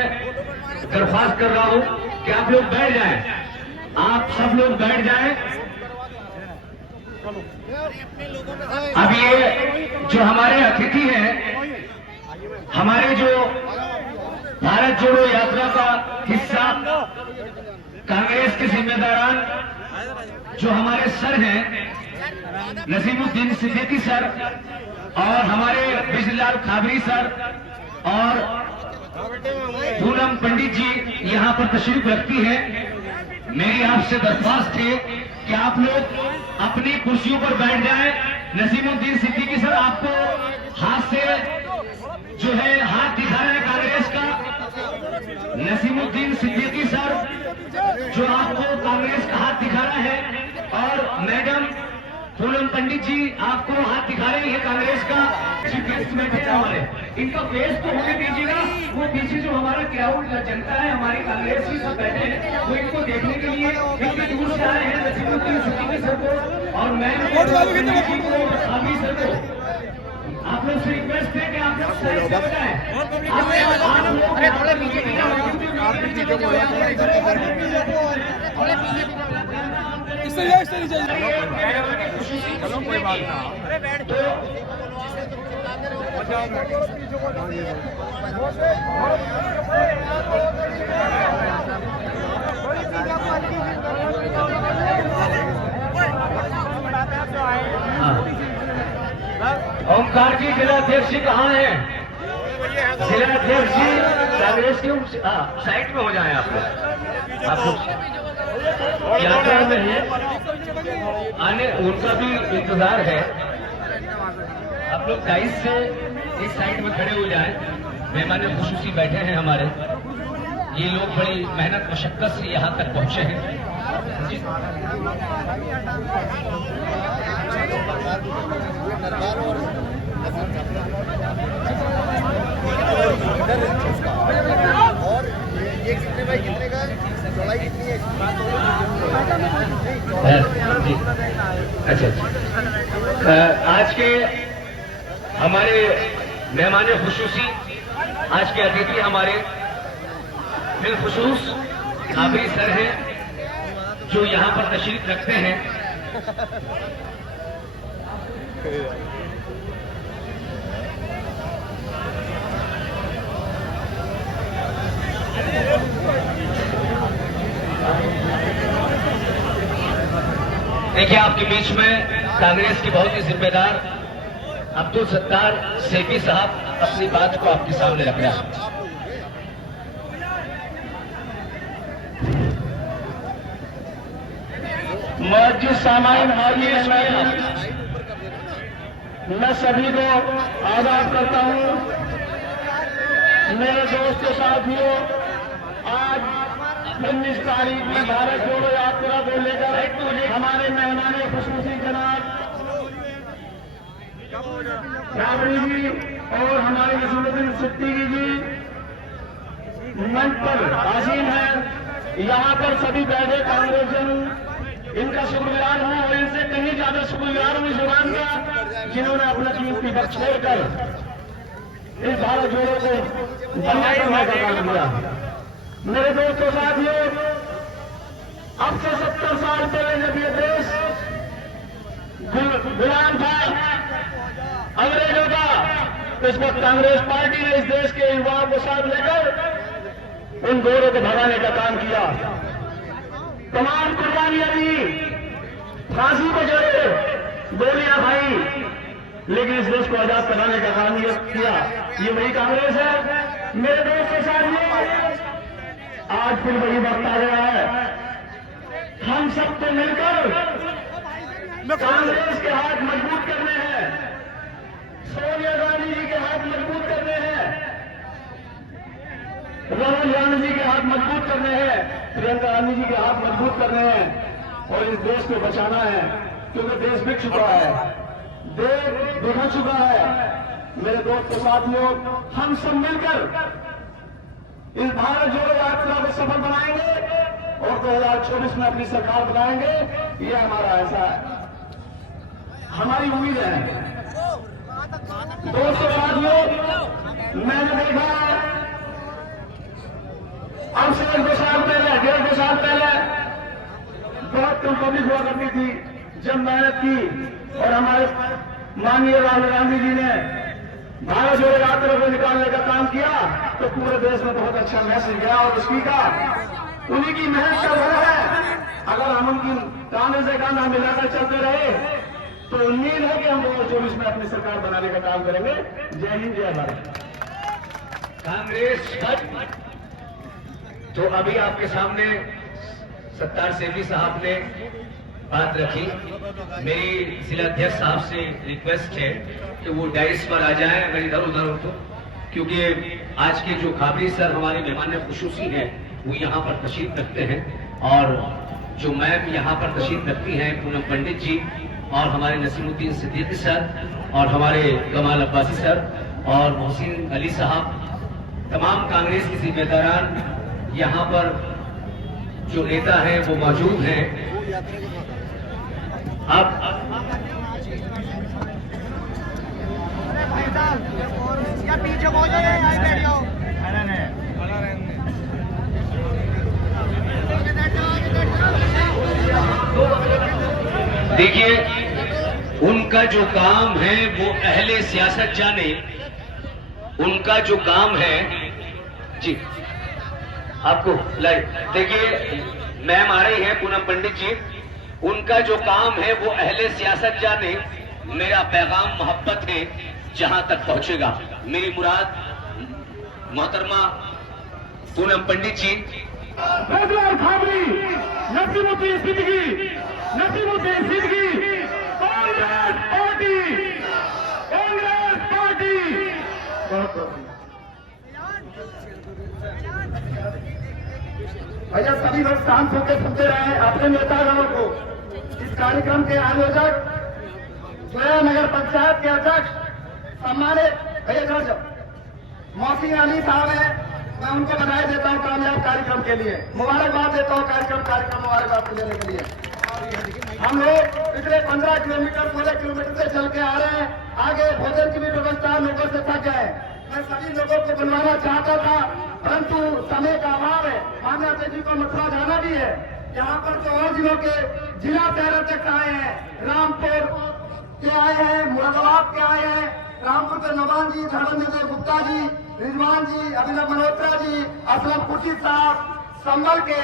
दरख्वास्त कर रहा हूं कि आप लोग बैठ जाएं, आप सब लोग बैठ जाएं। अब ये जो हमारे अतिथि हैं, हमारे जो भारत जोड़ो यात्रा का हिस्सा, कांग्रेस के जिम्मेदारान जो हमारे सर हैं, नसीमुद्दीन सिद्दीकी सर और हमारे बिजलाल खाबरी सर और पूनम पंडित जी यहाँ पर तशरीफ रखती है। मेरी आपसे दरख्वास्त है कि आप लोग अपनी कुर्सियों पर बैठ जाएं। नसीमुद्दीन सिद्दीकी सर आपको हाथ से जो है हाथ दिखा रहे हैं कांग्रेस का। नसीमुद्दीन सिद्दीकी सर जो आपको कांग्रेस का हाथ दिखा रहा है, और मैडम पूनम पंडित जी आपको हाथ दिखा रही है कांग्रेस का। हमारे इनका फेस तो होने दीजिएगा, वो पीछे जो हमारा क्राउड जनता है हमारी कांग्रेस की सब बैठे हैं, वो इनको देखने के लिए इतनी दूर से आए हैं। नसीमुद्दीन सिद्दीकी सर को और मैं खाबरी सर को आप लोग से रिक्वेस्ट है कि आप लोग साइड से बताएं। चलो कोई बात नहीं। ओमकार जी जिलाध्यक्ष जी कहाँ हैं? जिलाध्यक्ष जी कांग्रेस के साइड में हो जाएं आप लोग यात्रा में है आने, उनका भी इंतजार है। आप लोग टाइस से इस साइड में खड़े हो जाएं। मेहमान खुशूसी बैठे हैं हमारे, ये लोग बड़ी मेहनत मशक्कत से यहाँ तक पहुंचे हैं। और ये कितने बाई कितने का, चौड़ाई कितनी है? जी अच्छा। आज के हमारे मेहमान खुशूसी, आज के अतिथि हमारे बिलखुसूस खाबरी सर हैं, जो यहाँ पर तशरीफ रखते हैं। देखिए, आपके बीच में कांग्रेस के बहुत ही जिम्मेदार अब्दुल सत्तार सेठी साहब अपनी बात को आपके सामने रख रहे हैं। मस्जिद सामाइन हाजिर मैं सभी को आदाब करता हूँ। मेरे दोस्त साथियों, आज 19 तारीख में भारत जोड़ो यात्रा को लेकर हमारे मेहमान खुशूसी जनाब राबड़ी जी और हमारे नसीमुद्दीन सिद्दीकी जी मंच पर आसीन है। यहाँ पर सभी बैठे कांग्रेसजन इनका शुक्रगुजार हूँ और इनसे कहीं ज्यादा शुक्रगुजार हूँ इस जुबान का जिन्होंने अपना कीमती वक्त छोड़कर इस भारत जोड़ो को बनाए रखने का काम किया। मेरे दोस्तों साथियों, अब से 70 साल पहले जब ये देश गुलाम था अंग्रेजों का, तो इस वक्त कांग्रेस पार्टी ने इस देश के युवाओं को साथ लेकर उन गोरों को भगाने का काम किया। तमाम कुर्बानियां दी, फांसी पर चढ़े, गोलियां खाई, लेकिन इस देश को आजाद कराने का काम ये किया। ये वही कांग्रेस है। मेरे दोस्तों साथियों, आज फिर वही वक्त आ गया है, हम सबको मिलकर कांग्रेस के हाथ मजबूत करने हैं, सोनिया गांधी जी के हाथ मजबूत करने हैं, राहुल गांधी जी के हाथ मजबूत करने हैं, प्रियंका गांधी जी के हाथ मजबूत करने हैं और इस देश को बचाना है, क्योंकि देश बिक चुका है, देश बिखर चुका है। मेरे दोस्तों साथियों, हम सब मिलकर इस भारत जोड़ो यात्रा को सफल बनाएंगे और 2024 में अपनी सरकार बनाएंगे। ये हमारा ऐसा है, हमारी उम्मीद है। दोस्तों साथियों, मैंने देखा अब से 1-2 साल पहले, 1.5-2 साल पहले बहुत कम पब्लिक हुआ करती थी। जब मेहनत की और हमारे माननीय राहुल गांधी जी ने भारत जोड़ो यात्रा को निकालने का काम किया, तो पूरे देश में बहुत अच्छा मैसेज गया और उसका उन्हीं की मेहनत का फल है। अगर हम उनकी काने से काना मिलाकर चलते रहे तो उम्मीद है कि हम 2024 में अपनी सरकार बनाने का काम करेंगे। जय हिंद, जय भारत। कांग्रेस तो अभी आपके सामने सत्तार सेठी साहब ने बात रखी। मेरी जिला अध्यक्ष साहब से रिक्वेस्ट है कि वो डाइस पर आ जाएं, अगर इधर उधर हो तो, क्योंकि आज के जो खाबरी सर हमारे मेहमान खुशूसी हैं वो यहाँ पर तशरीफ रखते हैं और जो मैम यहाँ पर तशरीफ रखती हैं पूनम पंडित जी और हमारे नसीमुद्दीन सिद्दीकी सर और हमारे कमाल अब्बासी सर और मोहसिन अली साहब, तमाम कांग्रेस के जिम्मेदारान यहाँ पर जो नेता हैं वो मौजूद हैं। अब पीछे हो जाए, आई बैठ जाओ। देखिए, उनका जो काम है वो अहले सियासत जाने, उनका जो काम है जी आपको लाइव देखिए, मैम आ रही है पूनम पंडित जी, उनका जो काम है वो अहले सियासत जाने, मेरा पैगाम मोहब्बत है जहां तक पहुंचेगा। मेरी मुराद मोहतरमा पूनम पंडित जी। Khabri, Naseemuddin Siddiqui, Naseemuddin Siddiqui, Congress party, Congress party. भैया सभी लोग शांत होकर सुनते रहे अपने नेतागणों को। इस कार्यक्रम के आयोजक स्वयं नगर पंचायत के अध्यक्ष सम्मानित भैया जज मोहसिन अली साहब है, मैं उनको बधाई देता हूं कामयाब कार्यक्रम के लिए, मुबारकबाद देता हूं कार्यक्रम मुबारकबाद देने के लिए। हम लोग पिछले 15 किलोमीटर 16 किलोमीटर से चल के आ रहे हैं, आगे भोजन की भी व्यवस्था लोगों से थक गए। मैं सभी लोगों को बुलवाना चाहता था परंतु समय का अभाव है, मान्या जी को मथुरा जाना भी है। यहाँ पर जो और जिलों के जिला अध्यक्ष आए हैं, रामपुर के आए हैं, मुरादाबाद के आए हैं, रामपुर के नवान जी, धर्मेंद्र गुप्ता जी, रिजवान जी, अभिनव मल्होत्रा जी, असलम खुर्शीद साहब, संभल के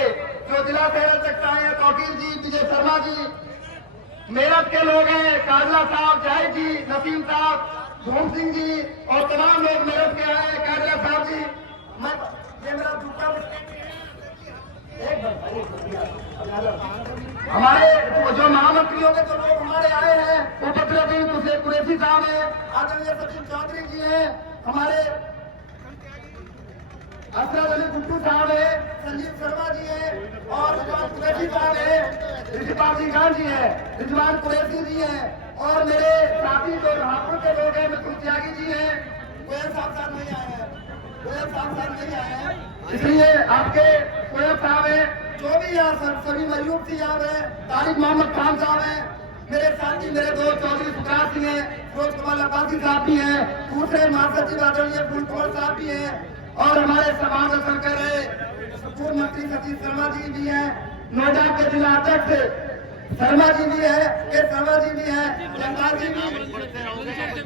जो जिला अध्यक्ष आए हैं, तौकीर जी, विजय शर्मा जी, मेरठ के लोग हैं, काजला साहब, जाहिद जी, नसीम साहब, धूम सिंह जी और तमाम लोग मेरठ के आए हैं, काजला साहब जी। मैं ये मेरा दूसरा हमारे जो महामंत्रियों के जो लोग हमारे आए हैं, वो बदरुद्दीन कुरैशी साहब हैं, आदरणीय सचिन चौधरी जी हैं, हमारे असरद अली गुट्टू साहब है, संजीव शर्मा जी हैं और रिजवान कुरैशी साहब है, रिजवान जी खान जी हैं, रिजवान कुरैशी जी हैं और मेरे साथी जो राहपुर के लोग हैं, मिथुन त्यागी जी हैं, गोयल साहब नहीं आए हैं, गोयल साहब नहीं आए हैं, इसलिए आपके गोयल साहब हैं, जो भी यहाँ सभी मयूर सिंह साहब हैं, तारिक मोहम्मद खान साहब हैं, मेरे साथी मेरे दोस्त चौधरी सुखराज सिंह हैं, फिरोज कुमार अब्बासी साहब भी हैं, दूसरे महासचिव आदरणीय फूल कुमार साहब भी हैं, और हमारे समाज सरकार है पूर्व मंत्री सतीश शर्मा जी भी हैं, नोएडा के जिला अध्यक्ष शर्मा जी भी है, के शर्मा जी भी है, जंगाल जी भी,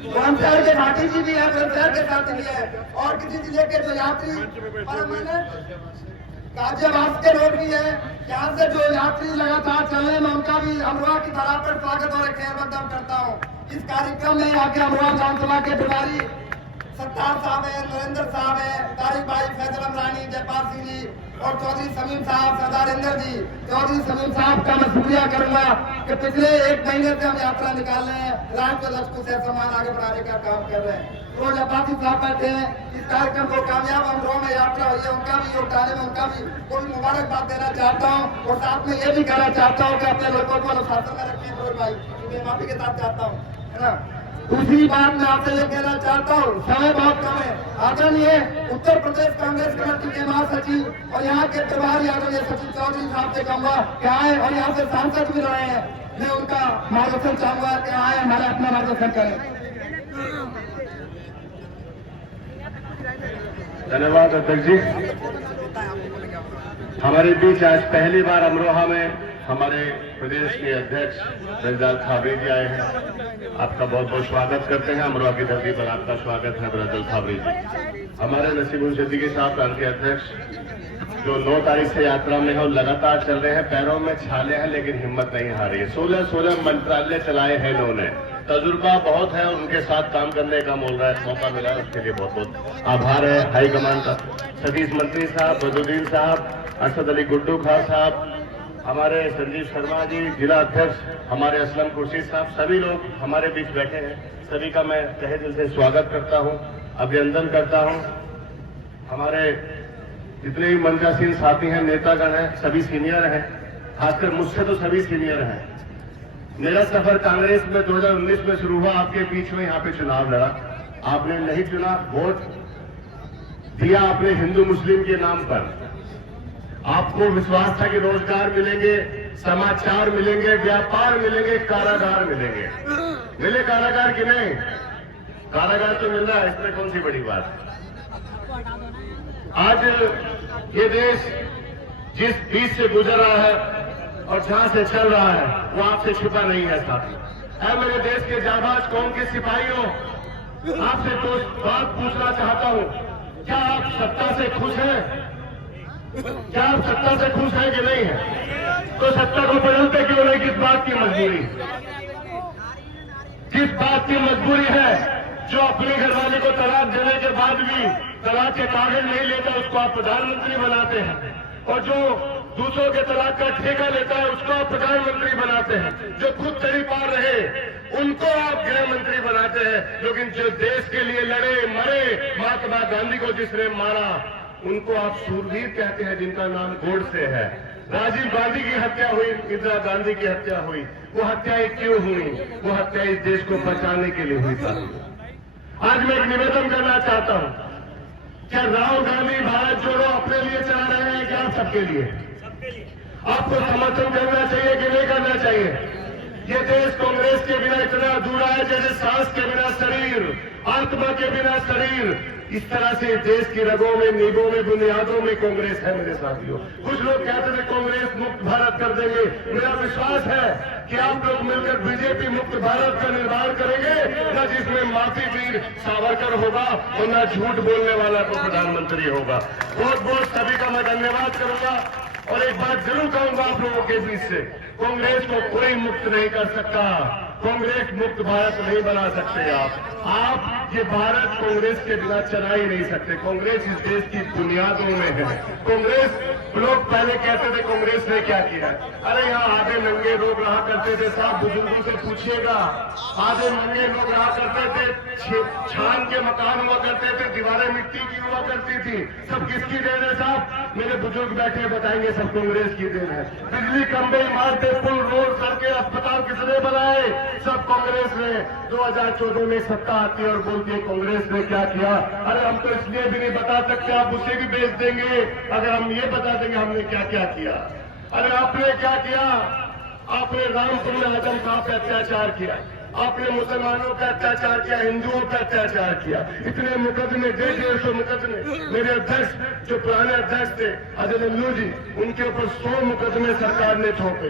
वामचार के भाटी जी भी है, शहर के साथी भी है, और किसी जिले के जो यात्री राज्यवास के लोग भी है, यहाँ से जो यात्री लगातार चलने में उनका भी अमरोहा की धरा पर स्वागत और खैरमकदम करता हूँ। इस कार्यक्रम में आगे अमरोहा विधानसभा के प्रभारी सत्तार साहब है, नरेंद्र साहब है, तारिक भाई, फैजल रानी, जयपाल सिंह जी और चौधरी समीम साहब, सरदार इंदर जी। चौधरी समीम साहब का मैं शुक्रिया करूंगा कि पिछले 1 महीने से हम यात्रा निकाल रहे हैं, राम को लक्ष्य को से सम्मान आगे बढ़ाने का काम कर रहे हैं। रोज अब्बासी साहब बैठे हैं, इस कार्यक्रम को कामयाब अमरोहा में यात्रा हुई है, उनका भी योगदान है, उनका भी कोई मुबारकबाद देना चाहता हूँ और साथ में ये भी कहना चाहता हूँ कि अपने लोगों को अनुशासन में रखें। फिरोज भाई, मैं माफी के साथ चाहता हूँ, है ना। दूसरी बात मैं आपसे ये कहना चाहता हूँ, समय बहुत कम है। आदरणीय उत्तर प्रदेश कांग्रेस कमेटी के महासचिव और यहाँ के प्रभारी आदरणीय सचिव चौधरी साहब से कहूंगा कि आए, और यहाँ से सांसद भी रहे हैं, मैं उनका मार्गदर्शन चाहूंगा कि आए, हमारा अपना मार्गदर्शन करें। धन्यवाद अध्यक्ष जी। हमारे बीच आज पहली बार अमरोहा में हमारे प्रदेश के अध्यक्ष रजदार थावरे जी आए हैं। आपका बहुत बहुत स्वागत करते हैं। अमरोहा की धरती पर आपका स्वागत है रजदार थावरे जी। हमारे नसीबुल सिद्दीकी साहब प्रांत के अध्यक्ष जो 9 तारीख से यात्रा में है और लगातार चल रहे हैं, पैरों में छाले हैं लेकिन हिम्मत नहीं हारी है। 16 मंत्रालय चलाए हैं इन्होंने, तजुर्बा बहुत है और उनके साथ काम करने का मौका मिला है, उसके लिए बहुत बहुत आभार है हाईकमान का। सतीश मंत्री साहब, बदरुद्दीन साहब, अरशद अली गुड्डू खान साहब, हमारे संजीव शर्मा जी जिला अध्यक्ष, हमारे असलम खुर्शीद साहब, सभी लोग हमारे बीच बैठे हैं। सभी का मैं तहे दिल से स्वागत करता हूं, अभिनंदन करता हूं। हमारे जितने भी मंचासीन साथी हैं, नेतागण हैं, सभी सीनियर हैं, खासकर मुझसे तो सभी सीनियर हैं। मेरा सफर कांग्रेस में 2019 में शुरू हुआ, आपके बीच में यहाँ पे चुनाव लड़ा, आपने नहीं चुना, वोट दिया आपने हिंदू मुस्लिम के नाम पर। आपको विश्वास था कि रोजगार मिलेंगे, समाचार मिलेंगे, व्यापार मिलेंगे, कारागार मिलेंगे। मिले कारागार कि नहीं? कारागार तो मिल रहा है, इसमें कौन सी बड़ी बात। आज ये देश जिस बीच से गुजर रहा है और जहां से चल रहा है वो आपसे छिपा नहीं है साथी। है मेरे देश के जाबाज कौम के सिपाहियों, आपसे तो बात पूछना चाहता हूं, क्या आप सत्ता से खुश हैं? क्या आप सत्ता से खुश हैं कि नहीं है? तो सत्ता को बदलते क्यों नहीं? किस बात की मजबूरी? किस बात की मजबूरी है? जो अपनी घरवाली को तलाक देने के बाद भी तलाक के कागज नहीं लेता उसको आप प्रधानमंत्री बनाते हैं, और जो दूसरों के तलाक का ठेका लेता है उसको आप प्रधानमंत्री बनाते हैं। जो खुद तरी पार रहे उनको आप गृह मंत्री बनाते हैं, लेकिन जो देश के लिए लड़े मरे, महात्मा गांधी को जिसने मारा उनको आप सूरवीर कहते हैं, जिनका नाम गोडसे है। राजीव गांधी की हत्या हुई, इंदिरा गांधी की हत्या हुई, वो हत्याएं क्यों हुई? वो हत्या इस देश को बचाने के लिए हुई था। आज मैं एक निवेदन करना चाहता हूं, क्या राहुल गांधी भारत जोड़ो अपने लिए चला रहे हैं क्या आप सबके लिए? आपको समर्थन करना चाहिए कि नहीं करना चाहिए? ये देश कांग्रेस के बिना इतना अधूरा है जैसे सांस के बिना शरीर, आत्मा के बिना शरीर। इस तरह से देश की रगों में, नींबों में, बुनियादों में कांग्रेस है मेरे साथियों। कुछ लोग कहते थे कांग्रेस मुक्त भारत कर देंगे। मेरा विश्वास है कि आप लोग मिलकर बीजेपी मुक्त भारत का निर्माण करेंगे, न जिसमें माफी वीर सावरकर होगा और न झूठ बोलने वाला को प्रधानमंत्री होगा। बहुत बहुत सभी का मैं धन्यवाद करूंगा और एक बात जरूर कहूंगा आप लोगों के बीच से, कांग्रेस को कोई मुक्त नहीं कर सकता, कांग्रेस मुक्त भारत नहीं बना सकते आप ये भारत कांग्रेस के बिना चला ही नहीं सकते। कांग्रेस इस देश की बुनियादों में है। कांग्रेस, लोग पहले कहते थे कांग्रेस ने क्या किया, अरे यहाँ आधे नंगे लोग रहा करते थे, साहब बुजुर्गों से पूछिएगा, आधे नंगे लोग रहा करते थे, छान के मकान हुआ करते थे, दीवारें मिट्टी की हुआ करती थी, सब किसकी देन है साहब? मेरे बुजुर्ग बैठे बताएंगे सब कांग्रेस की देन है। बिजली खंभे, इमारतें, पुल, रोड, सड़कें, अस्पताल किसने बनाए? सब कांग्रेस ने। 2014 में सत्ता आती है और बोलती है कांग्रेस ने क्या किया। अरे हम तो इसलिए भी नहीं बता सकते, आप उसे भी बेच देंगे अगर हम ये बता देंगे हमने क्या क्या किया। अरे आपने क्या किया? आपने रामपुर में आजम खां पे अत्याचार किया, आपने मुसलमानों पे अत्याचार किया, हिंदुओं पे अत्याचार किया, इतने मुकदमे, 150 मुकदमे। मेरे अध्यक्ष जो पुराने अध्यक्ष थे अजय लल्लू जी, उनके ऊपर 100 मुकदमे सरकार ने थोपे।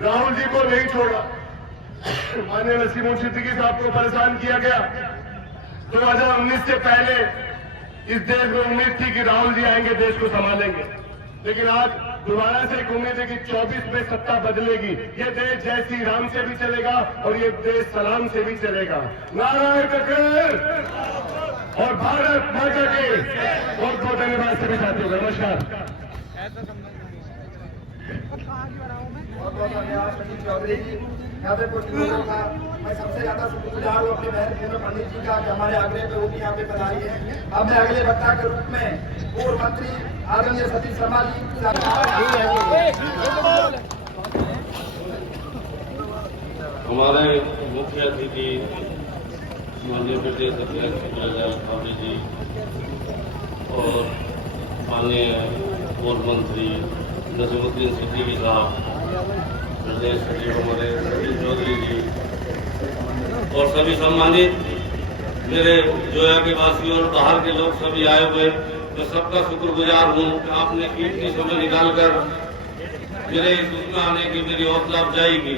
राहुल जी को नहीं छोड़ा, माननीय नसीमुद्दीन सिद्दीकी साहब को परेशान किया गया। 2019 से पहले इस देश में उम्मीद थी कि राहुल जी आएंगे, देश को संभालेंगे, लेकिन आज दोबारा से एक उम्मीद है कि 24 में सत्ता बदलेगी। ये देश जय श्री राम से भी चलेगा और ये देश सलाम से भी चलेगा। नारायण तकबीर और भारत माता की। बहुत बहुत धन्यवाद सभी साथियों का। नमस्कार। बहुत बहुत धन्यवाद सचिन चौधरी जी। यहाँ पे कुछ लोगों का मैं सबसे ज्यादा शुक्रगुजार हूँ अपने बहन पूनम पंडित जी का कि हमारे आग्रह पे वो भी यहाँ पे पधारी है। अब मैं अगले वक्ता के रूप में पूर्व मंत्री आदरणीय सतीश शर्मा जी। हमारे मुख्य अतिथि माननीय प्रदेश अध्यक्ष राजा जी और माननीय पूर्व मंत्री नसीमुद्दीन सिद्दीकी साहब, प्रदेश सचिव हमारे सचिन चौधरी जी और सभी सम्मानित मेरे जोया के वासी और बाहर के लोग सभी आए हुए, मैं सबका शुक्रगुजार हूँ कि आपने कीमती समय निकालकर मेरे इस सूचना आने की मेरी हौसला अफजाई की।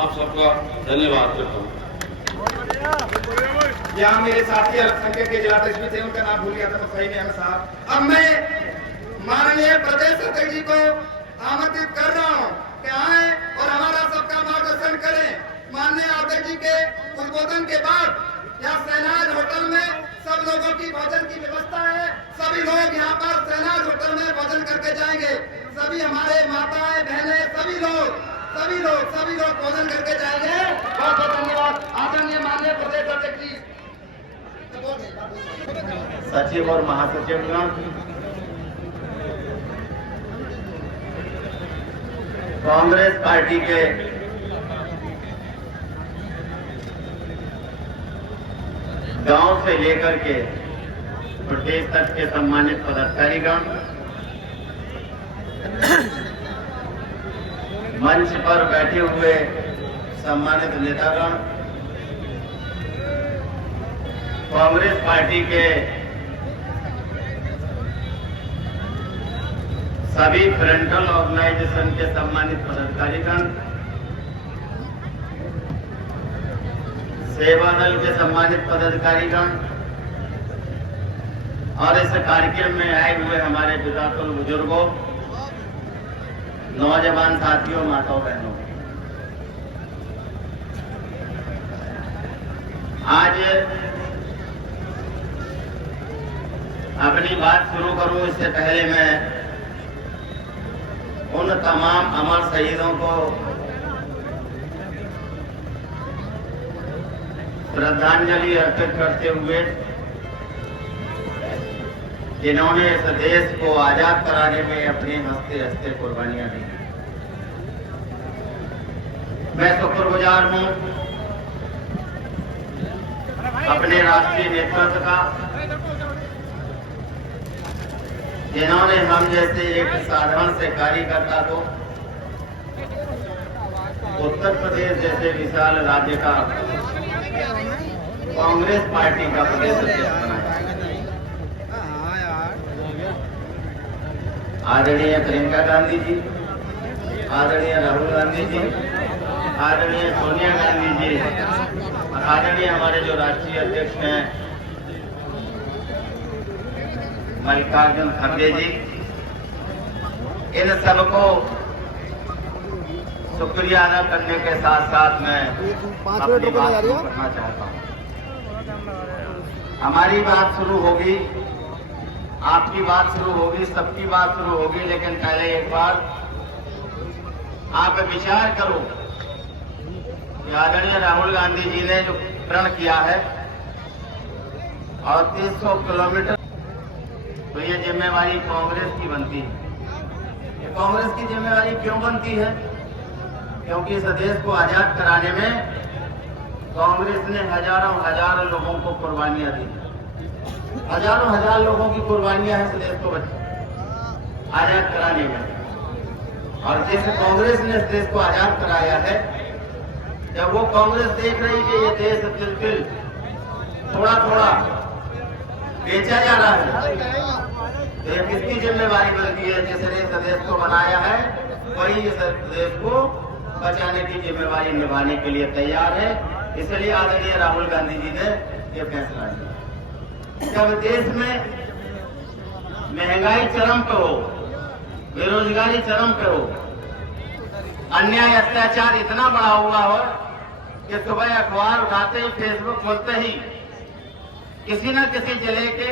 आप सबका धन्यवाद करता हूँ। यहाँ मेरे साथी अल्पसंख्यक के जिलाध्यक्ष भी थे, उनका नाम भूल गया था, सही नहीं साहब। अब मैं माननीय प्रदेश अध्यक्ष जी को आमंत्रित कर रहा हूँ कि आए और हमारा सबका मार्गदर्शन करें। माननीय अध्यक्ष जी के उद्बोधन के बाद यहाँ सहनाज होटल में सब लोगों की भोजन की व्यवस्था है। सभी लोग यहाँ पर सहनाज होटल में भोजन करके जाएंगे। सभी हमारे माताएं, बहनें, सभी लोग भोजन करके जाएंगे। बहुत बहुत धन्यवाद आदरणीय माननीय प्रदेश अध्यक्ष जी। सचिव और महासचिवगण, कांग्रेस पार्टी के गांव से लेकर के प्रदेश तक के सम्मानित पदाधिकारीगण, मंच पर बैठे हुए सम्मानित नेतागण, कांग्रेस पार्टी के सभी फ्रंटल ऑर्गेनाइजेशन के सम्मानित पदाधिकारीगण, सेवा दल के सम्मानित पदाधिकारीगण और इस कार्यक्रम में आए हुए हमारे विधातुल बुजुर्गों, नौजवान साथियों, माताओं, बहनों, आज अपनी बात शुरू करूं इससे पहले मैं उन तमाम अमर शहीदों को श्रद्धांजलि अर्पित करते हुए जिन्होंने इस देश को आजाद कराने में अपने हंसते हंसते कुर्बानियां दी, मैं शुक्रगुजार हूं अपने राष्ट्रीय नेतृत्व का, जिन्होंने हम जैसे एक साधारण से कार्यकर्ता को उत्तर प्रदेश जैसे विशाल राज्य का कांग्रेस पार्टी का प्रदेश अध्यक्ष बनाया। आदरणीय प्रियंका गांधी जी, आदरणीय राहुल गांधी जी, आदरणीय सोनिया गांधी जी, आदरणीय हमारे जो राष्ट्रीय अध्यक्ष हैं मल्लिकार्जुन खड़गे जी, इन सबको शुक्रिया अदा करने के साथ साथ मैं अपनी बात करना चाहता हूँ। हमारी बात शुरू होगी, आपकी बात शुरू होगी, सबकी बात शुरू होगी, लेकिन पहले एक बार आप विचार करो कि आदरणीय राहुल गांधी जी ने जो प्रण किया है और 300 किलोमीटर, तो ये जिम्मेवारी कांग्रेस की बनती है। ये कांग्रेस की जिम्मेवारी क्यों बनती है? क्योंकि इस देश को आजाद कराने में कांग्रेस ने हजारों लोगों को कुर्बानियां दी, हजार लोगों की कुर्बानियां हैं इस देश को आजाद कराने में। और जैसे कांग्रेस ने इस देश को आजाद कराया है, जब वो कांग्रेस देख रही कि ये देश बिल्कुल थोड़ा थोड़ा बेचा जा रहा है, तो ये किसकी जिम्मेवारी बनती है? जिसने इस देश को बनाया है वही इस देश को बचाने की जिम्मेवारी निभाने के लिए तैयार है। इसलिए आदरणीय राहुल गांधी जी ने यह फैसला लिया। जब देश में महंगाई चरम पे हो, बेरोजगारी चरम पे हो, अन्याय अत्याचार इतना बड़ा हुआ हो कि सुबह अखबार उठाते ही, फेसबुक खोलते ही किसी न किसी जिले के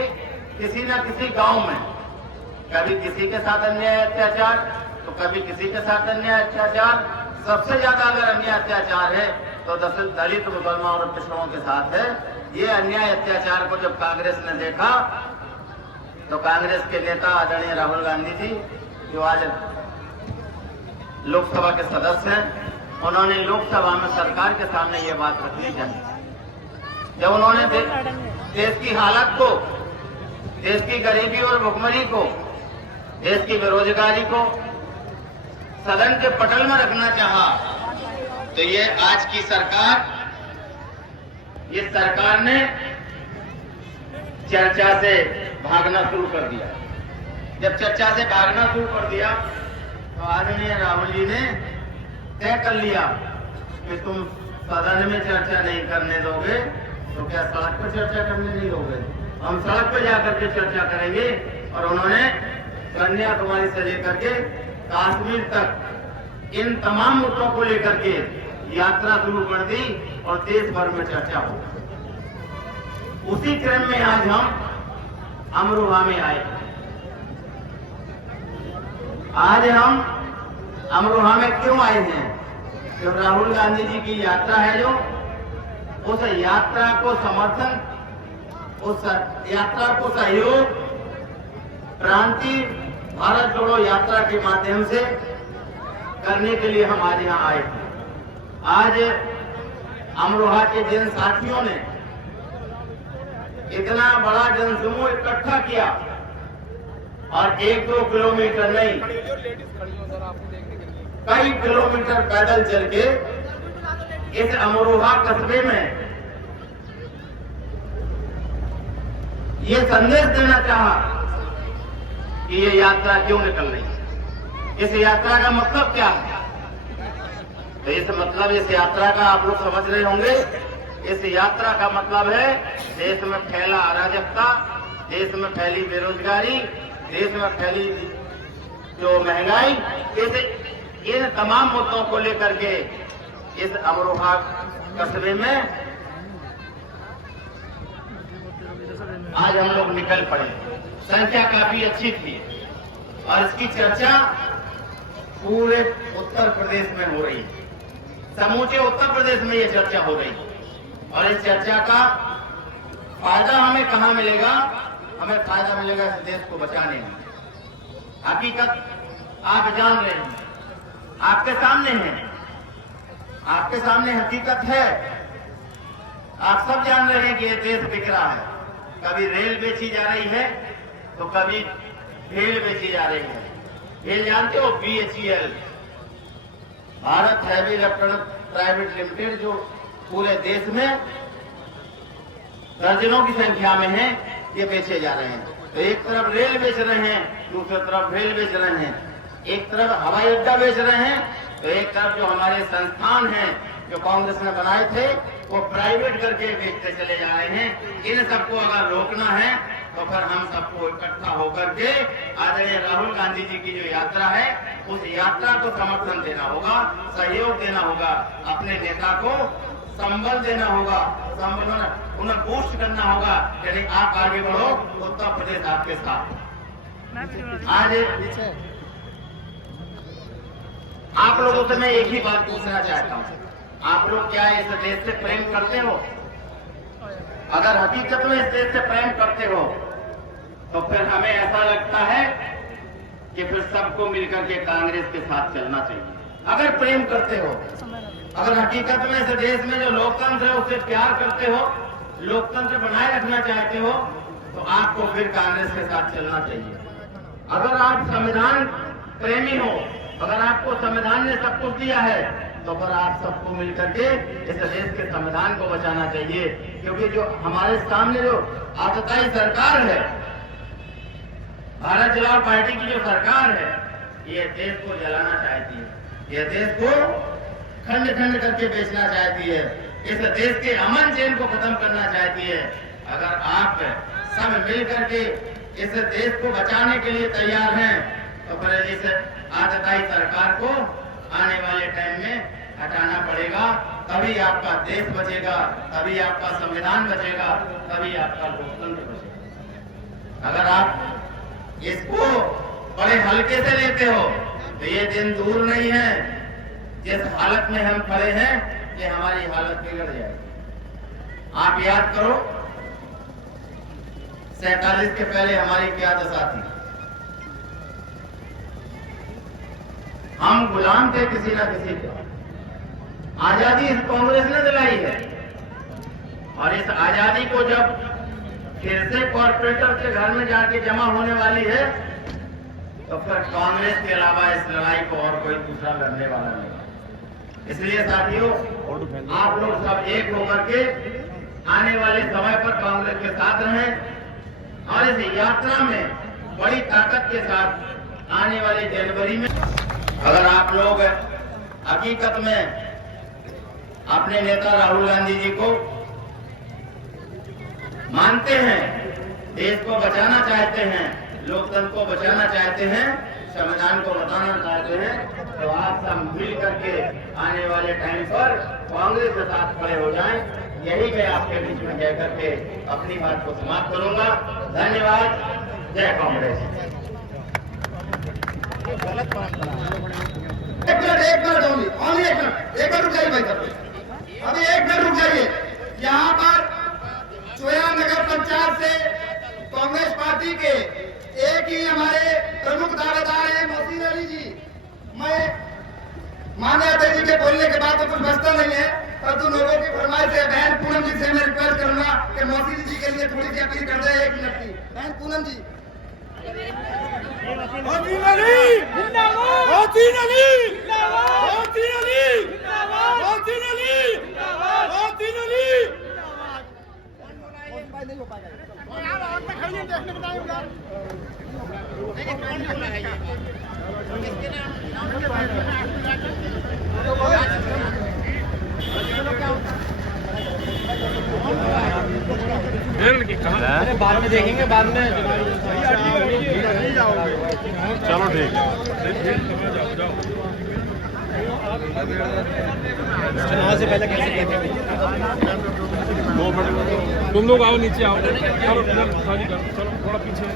किसी न किसी गांव में कभी किसी के साथ अन्याय अत्याचार, तो कभी किसी के साथ अन्याय अत्याचार। सबसे ज्यादा अगर अन्याय अत्याचार है तो दलित, मुसलमान और पिछड़ों के साथ है। ये अन्याय अत्याचार को जब कांग्रेस ने देखा तो कांग्रेस के नेता आदरणीय राहुल गांधी जी, जो आज लोकसभा के सदस्य हैं, उन्होंने लोकसभा में सरकार के सामने ये बात रखनी चाहिए। जब उन्होंने देश की हालत को, देश की गरीबी और भुखमरी को, देश की बेरोजगारी को सदन के पटल में रखना चाहा, तो ये आज की सरकार, ये सरकार ने चर्चा से भागना शुरू कर दिया। जब चर्चा से भागना शुरू कर दिया तो आदरणीय राहुल जी ने तय कर लिया कि तुम सदन में चर्चा नहीं करने दोगे तो क्या सड़क पर चर्चा करने नहीं दोगे? हम सड़क पर जाकर के चर्चा करेंगे। और उन्होंने कन्याकुमारी से लेकर के कश्मीर तक इन तमाम मुद्दों को लेकर के यात्रा शुरू कर दी और देश भर में चर्चा हो। उसी क्रम में आज हम अमरोहा में आए। आज हम अमरोहा में क्यों आए हैं? जो राहुल गांधी जी की यात्रा है, जो उस यात्रा को समर्थन, उस यात्रा को सहयोग क्रांति भारत जोड़ो यात्रा के माध्यम से करने के लिए हम आज यहाँ आए थे। आज अमरोहा के जिन साथियों ने इतना बड़ा जनसमूह इकट्ठा किया और 1-2 किलोमीटर नहीं, कई किलोमीटर पैदल चल के इस अमरोहा कस्बे में ये संदेश देना चाहा कि ये यात्रा क्यों निकल रही है, इस यात्रा का मतलब क्या है। तो इस मतलब, इस यात्रा का आप लोग समझ रहे होंगे। इस यात्रा का मतलब है देश में फैला अराजकता, देश में फैली बेरोजगारी, देश में फैली जो महंगाई, इन तमाम मुद्दों को लेकर के इस अमरोहा कस्बे में आज हम लोग निकल पड़े। संख्या काफी अच्छी थी और इसकी चर्चा पूरे उत्तर प्रदेश में हो रही है। समूचे उत्तर प्रदेश में ये चर्चा हो रही है और इस चर्चा का फायदा हमें कहां मिलेगा? हमें फायदा मिलेगा इस देश को बचाने में। हकीकत आप जान रहे हैं, आपके सामने है, आपके सामने हकीकत है। आप सब जान रहे हैं कि ये देश बिक रहा है। कभी रेल बेची जा रही है तो कभी भेल बेची जा रही है। भेल जानते हो? BHEL, Bharat heavy electronic private limited, जो पूरे देश में दर्जनों की संख्या में है, ये बेचे जा रहे हैं। तो एक तरफ रेल बेच रहे हैं, दूसरी तरफ भेल बेच रहे हैं। एक तरफ हवाई अड्डा बेच रहे हैं, तो एक तरफ जो हमारे संस्थान हैं जो कांग्रेस ने बनाए थे वो प्राइवेट करके बेचते चले जा रहे हैं। इन सबको अगर रोकना है तो फिर हम सबको इकट्ठा होकर के आदरणीय राहुल गांधी जी की जो यात्रा है उस यात्रा को समर्थन देना होगा, सहयोग देना होगा, अपने नेता को संबल देना होगा, उन्हें बूस्ट करना होगा कि नहीं आप आगे बढ़ो, उत्तर प्रदेश आपके साथ। आज आप लोगों से मैं एक ही बात पूछना चाहता हूं, आप लोग क्या इस देश से प्रेम करते हो? अगर हकीकत में इस देश से प्रेम करते हो तो फिर हमें ऐसा लगता है कि फिर सबको मिलकर के कांग्रेस के साथ चलना चाहिए। अगर प्रेम करते हो, अगर हकीकत में इस देश में जो लोकतंत्र है उससे प्यार करते हो, लोकतंत्र बनाए रखना चाहते हो, तो आपको फिर कांग्रेस के साथ चलना चाहिए। अगर आप संविधान प्रेमी हो, अगर आपको संविधान ने सब कुछ दिया है, तो फिर आप सबको मिलकर के इस देश के संविधान को बचाना चाहिए। क्योंकि जो हमारे सामने जो आतताई सरकार है, भारत जनता पार्टी की जो सरकार है, ये देश को जलाना चाहती है, ये देश को खंड खंड करके बेचना चाहती है, इस देश के अमन चैन को खत्म करना चाहती है। अगर आप सब मिल करके इस देश को बचाने के लिए तैयार हैं, तो फिर इस आतताई सरकार को आने वाले टाइम में हटाना पड़ेगा, तभी आपका देश बचेगा, तभी आपका संविधान बचेगा, तभी आपका लोकतंत्र बचेगा। अगर आप इसको बड़े हल्के से लेते हो तो ये दिन दूर नहीं है, जिस हालत में हम खड़े हैं ये हमारी हालत बिगड़ जाएगी। आप याद करो 47 के पहले हमारी क्या दशा थी। हम गुलाम थे किसी ना किसी का। आजादी इस कांग्रेस ने दिलाई है, और इस आजादी को जब फिर से कॉर्पोरेटर के घर में जाके जमा होने वाली है, तो फिर कांग्रेस के अलावा इस लड़ाई को और कोई दूसरा लड़ने वाला नहीं। इसलिए साथियों, आप लोग सब एक होकर के आने वाले समय पर कांग्रेस के साथ रहें, और इस यात्रा में बड़ी ताकत के साथ आने वाले जनवरी में अगर आप लोग हकीकत में अपने नेता राहुल गांधी जी को मानते हैं, देश को बचाना चाहते हैं, लोकतंत्र को बचाना चाहते हैं, संविधान को बताना चाहते हैं, तो आप सब मिल करके आने वाले टाइम पर कांग्रेस के साथ खड़े हो जाएं। यही मैं आपके बीच में कह करके अपनी बात को समाप्त करूंगा। धन्यवाद। जय कांग्रेस। एक मिनट रुक जाइए भाई साहब, अभी एक मिनट रुक जाइए। यहाँ पर चोया नगर पंचायत से कांग्रेस पार्टी के एक ही हमारे प्रमुख दावेदार हैं मोहसिन अली जी। मैं मान्य अध्यक्ष जी के बोलने के बाद तो कुछ बचता नहीं है, परंतु लोगों की फरमाइश है बहन पूनम जी से मैं रिक्वेस्ट करूंगा कि मोहसिन जी के लिए थोड़ी सी अपील कर दे। 1 मिनट की बहन पूनम जी। मोहसिन अली जिंदाबाद, मोहसिन अली जिंदाबाद, मोहसिन अली जिंदाबाद, मोहसिन अली जिंदाबाद, मोहसिन अली जिंदाबाद। भाई नहीं हो पाएगा यार, और पे खड़िए देखने बताएं उधर। नहीं कौन बोला है ये? किसके नाम अरे बाद में देखेंगे, बाद में चलो ठीक है। से पहले कैसे तुम लोग आओ, नीचे आओ। चलो खाली कर, चलो थोड़ा पीछे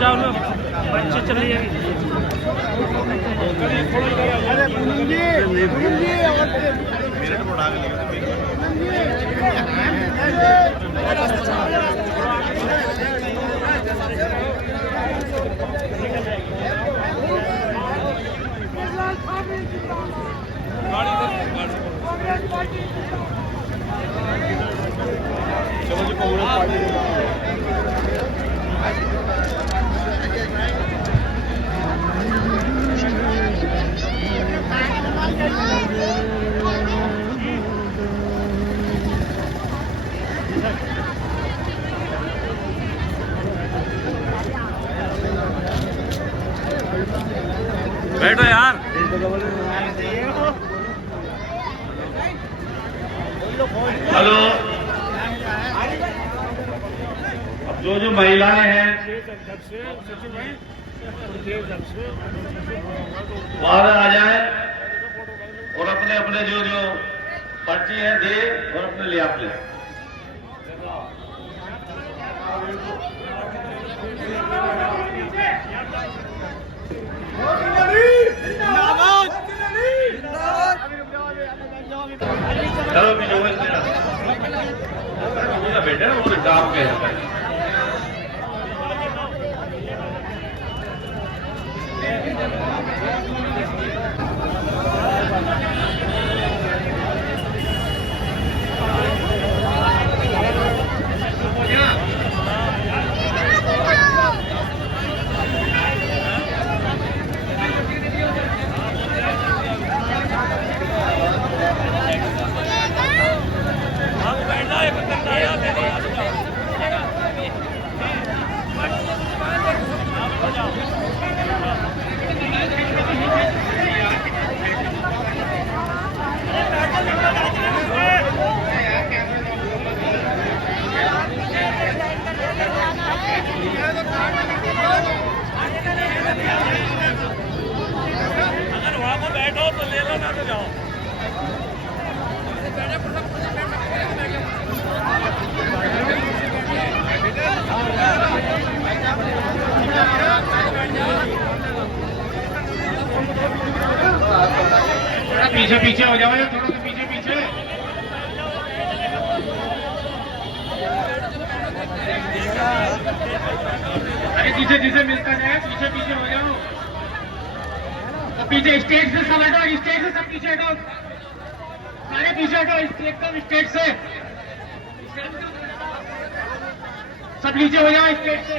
जाओ ना, बच्चे चले जाएंगे। चलो जी कांग्रेस पार्टी बैठो यार। हेलो, अब जो महिलाएं हैं बाहर आ जाए और अपने अपने जो जो पर्ची है दे और अपने लिए आप ले। चलो भी जो मेरा बेटे ना वो डाक के है। अगर वहां को बैठो तो ले लो ना तो जाओ। पीछे पीछे हो जाओ, थोड़ा सा पीछे पीछे। अरे पीछे जिसे मिलता जाए पीछे पीछे हो जाओ। तो पीछे स्टेज से सब हटो, स्टेज से सब पीछे हटो, सारे पीछे हटो एकदम स्टेज से, सब नीचे हो जाओ स्टेज से।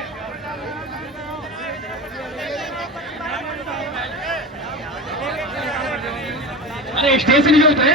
अरे स्टेज से नहीं उतरे।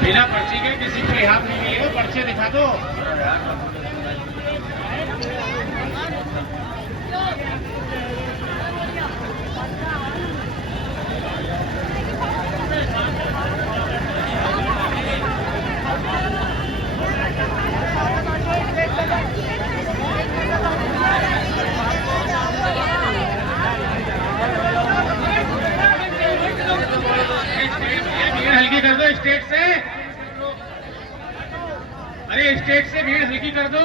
बिना पर्ची के किसी के हाथ नहीं लिए, पर्चे दिखा दो। हल्की कर दो स्टेट से, अरे स्टेट से भीड़ हल्की कर दो।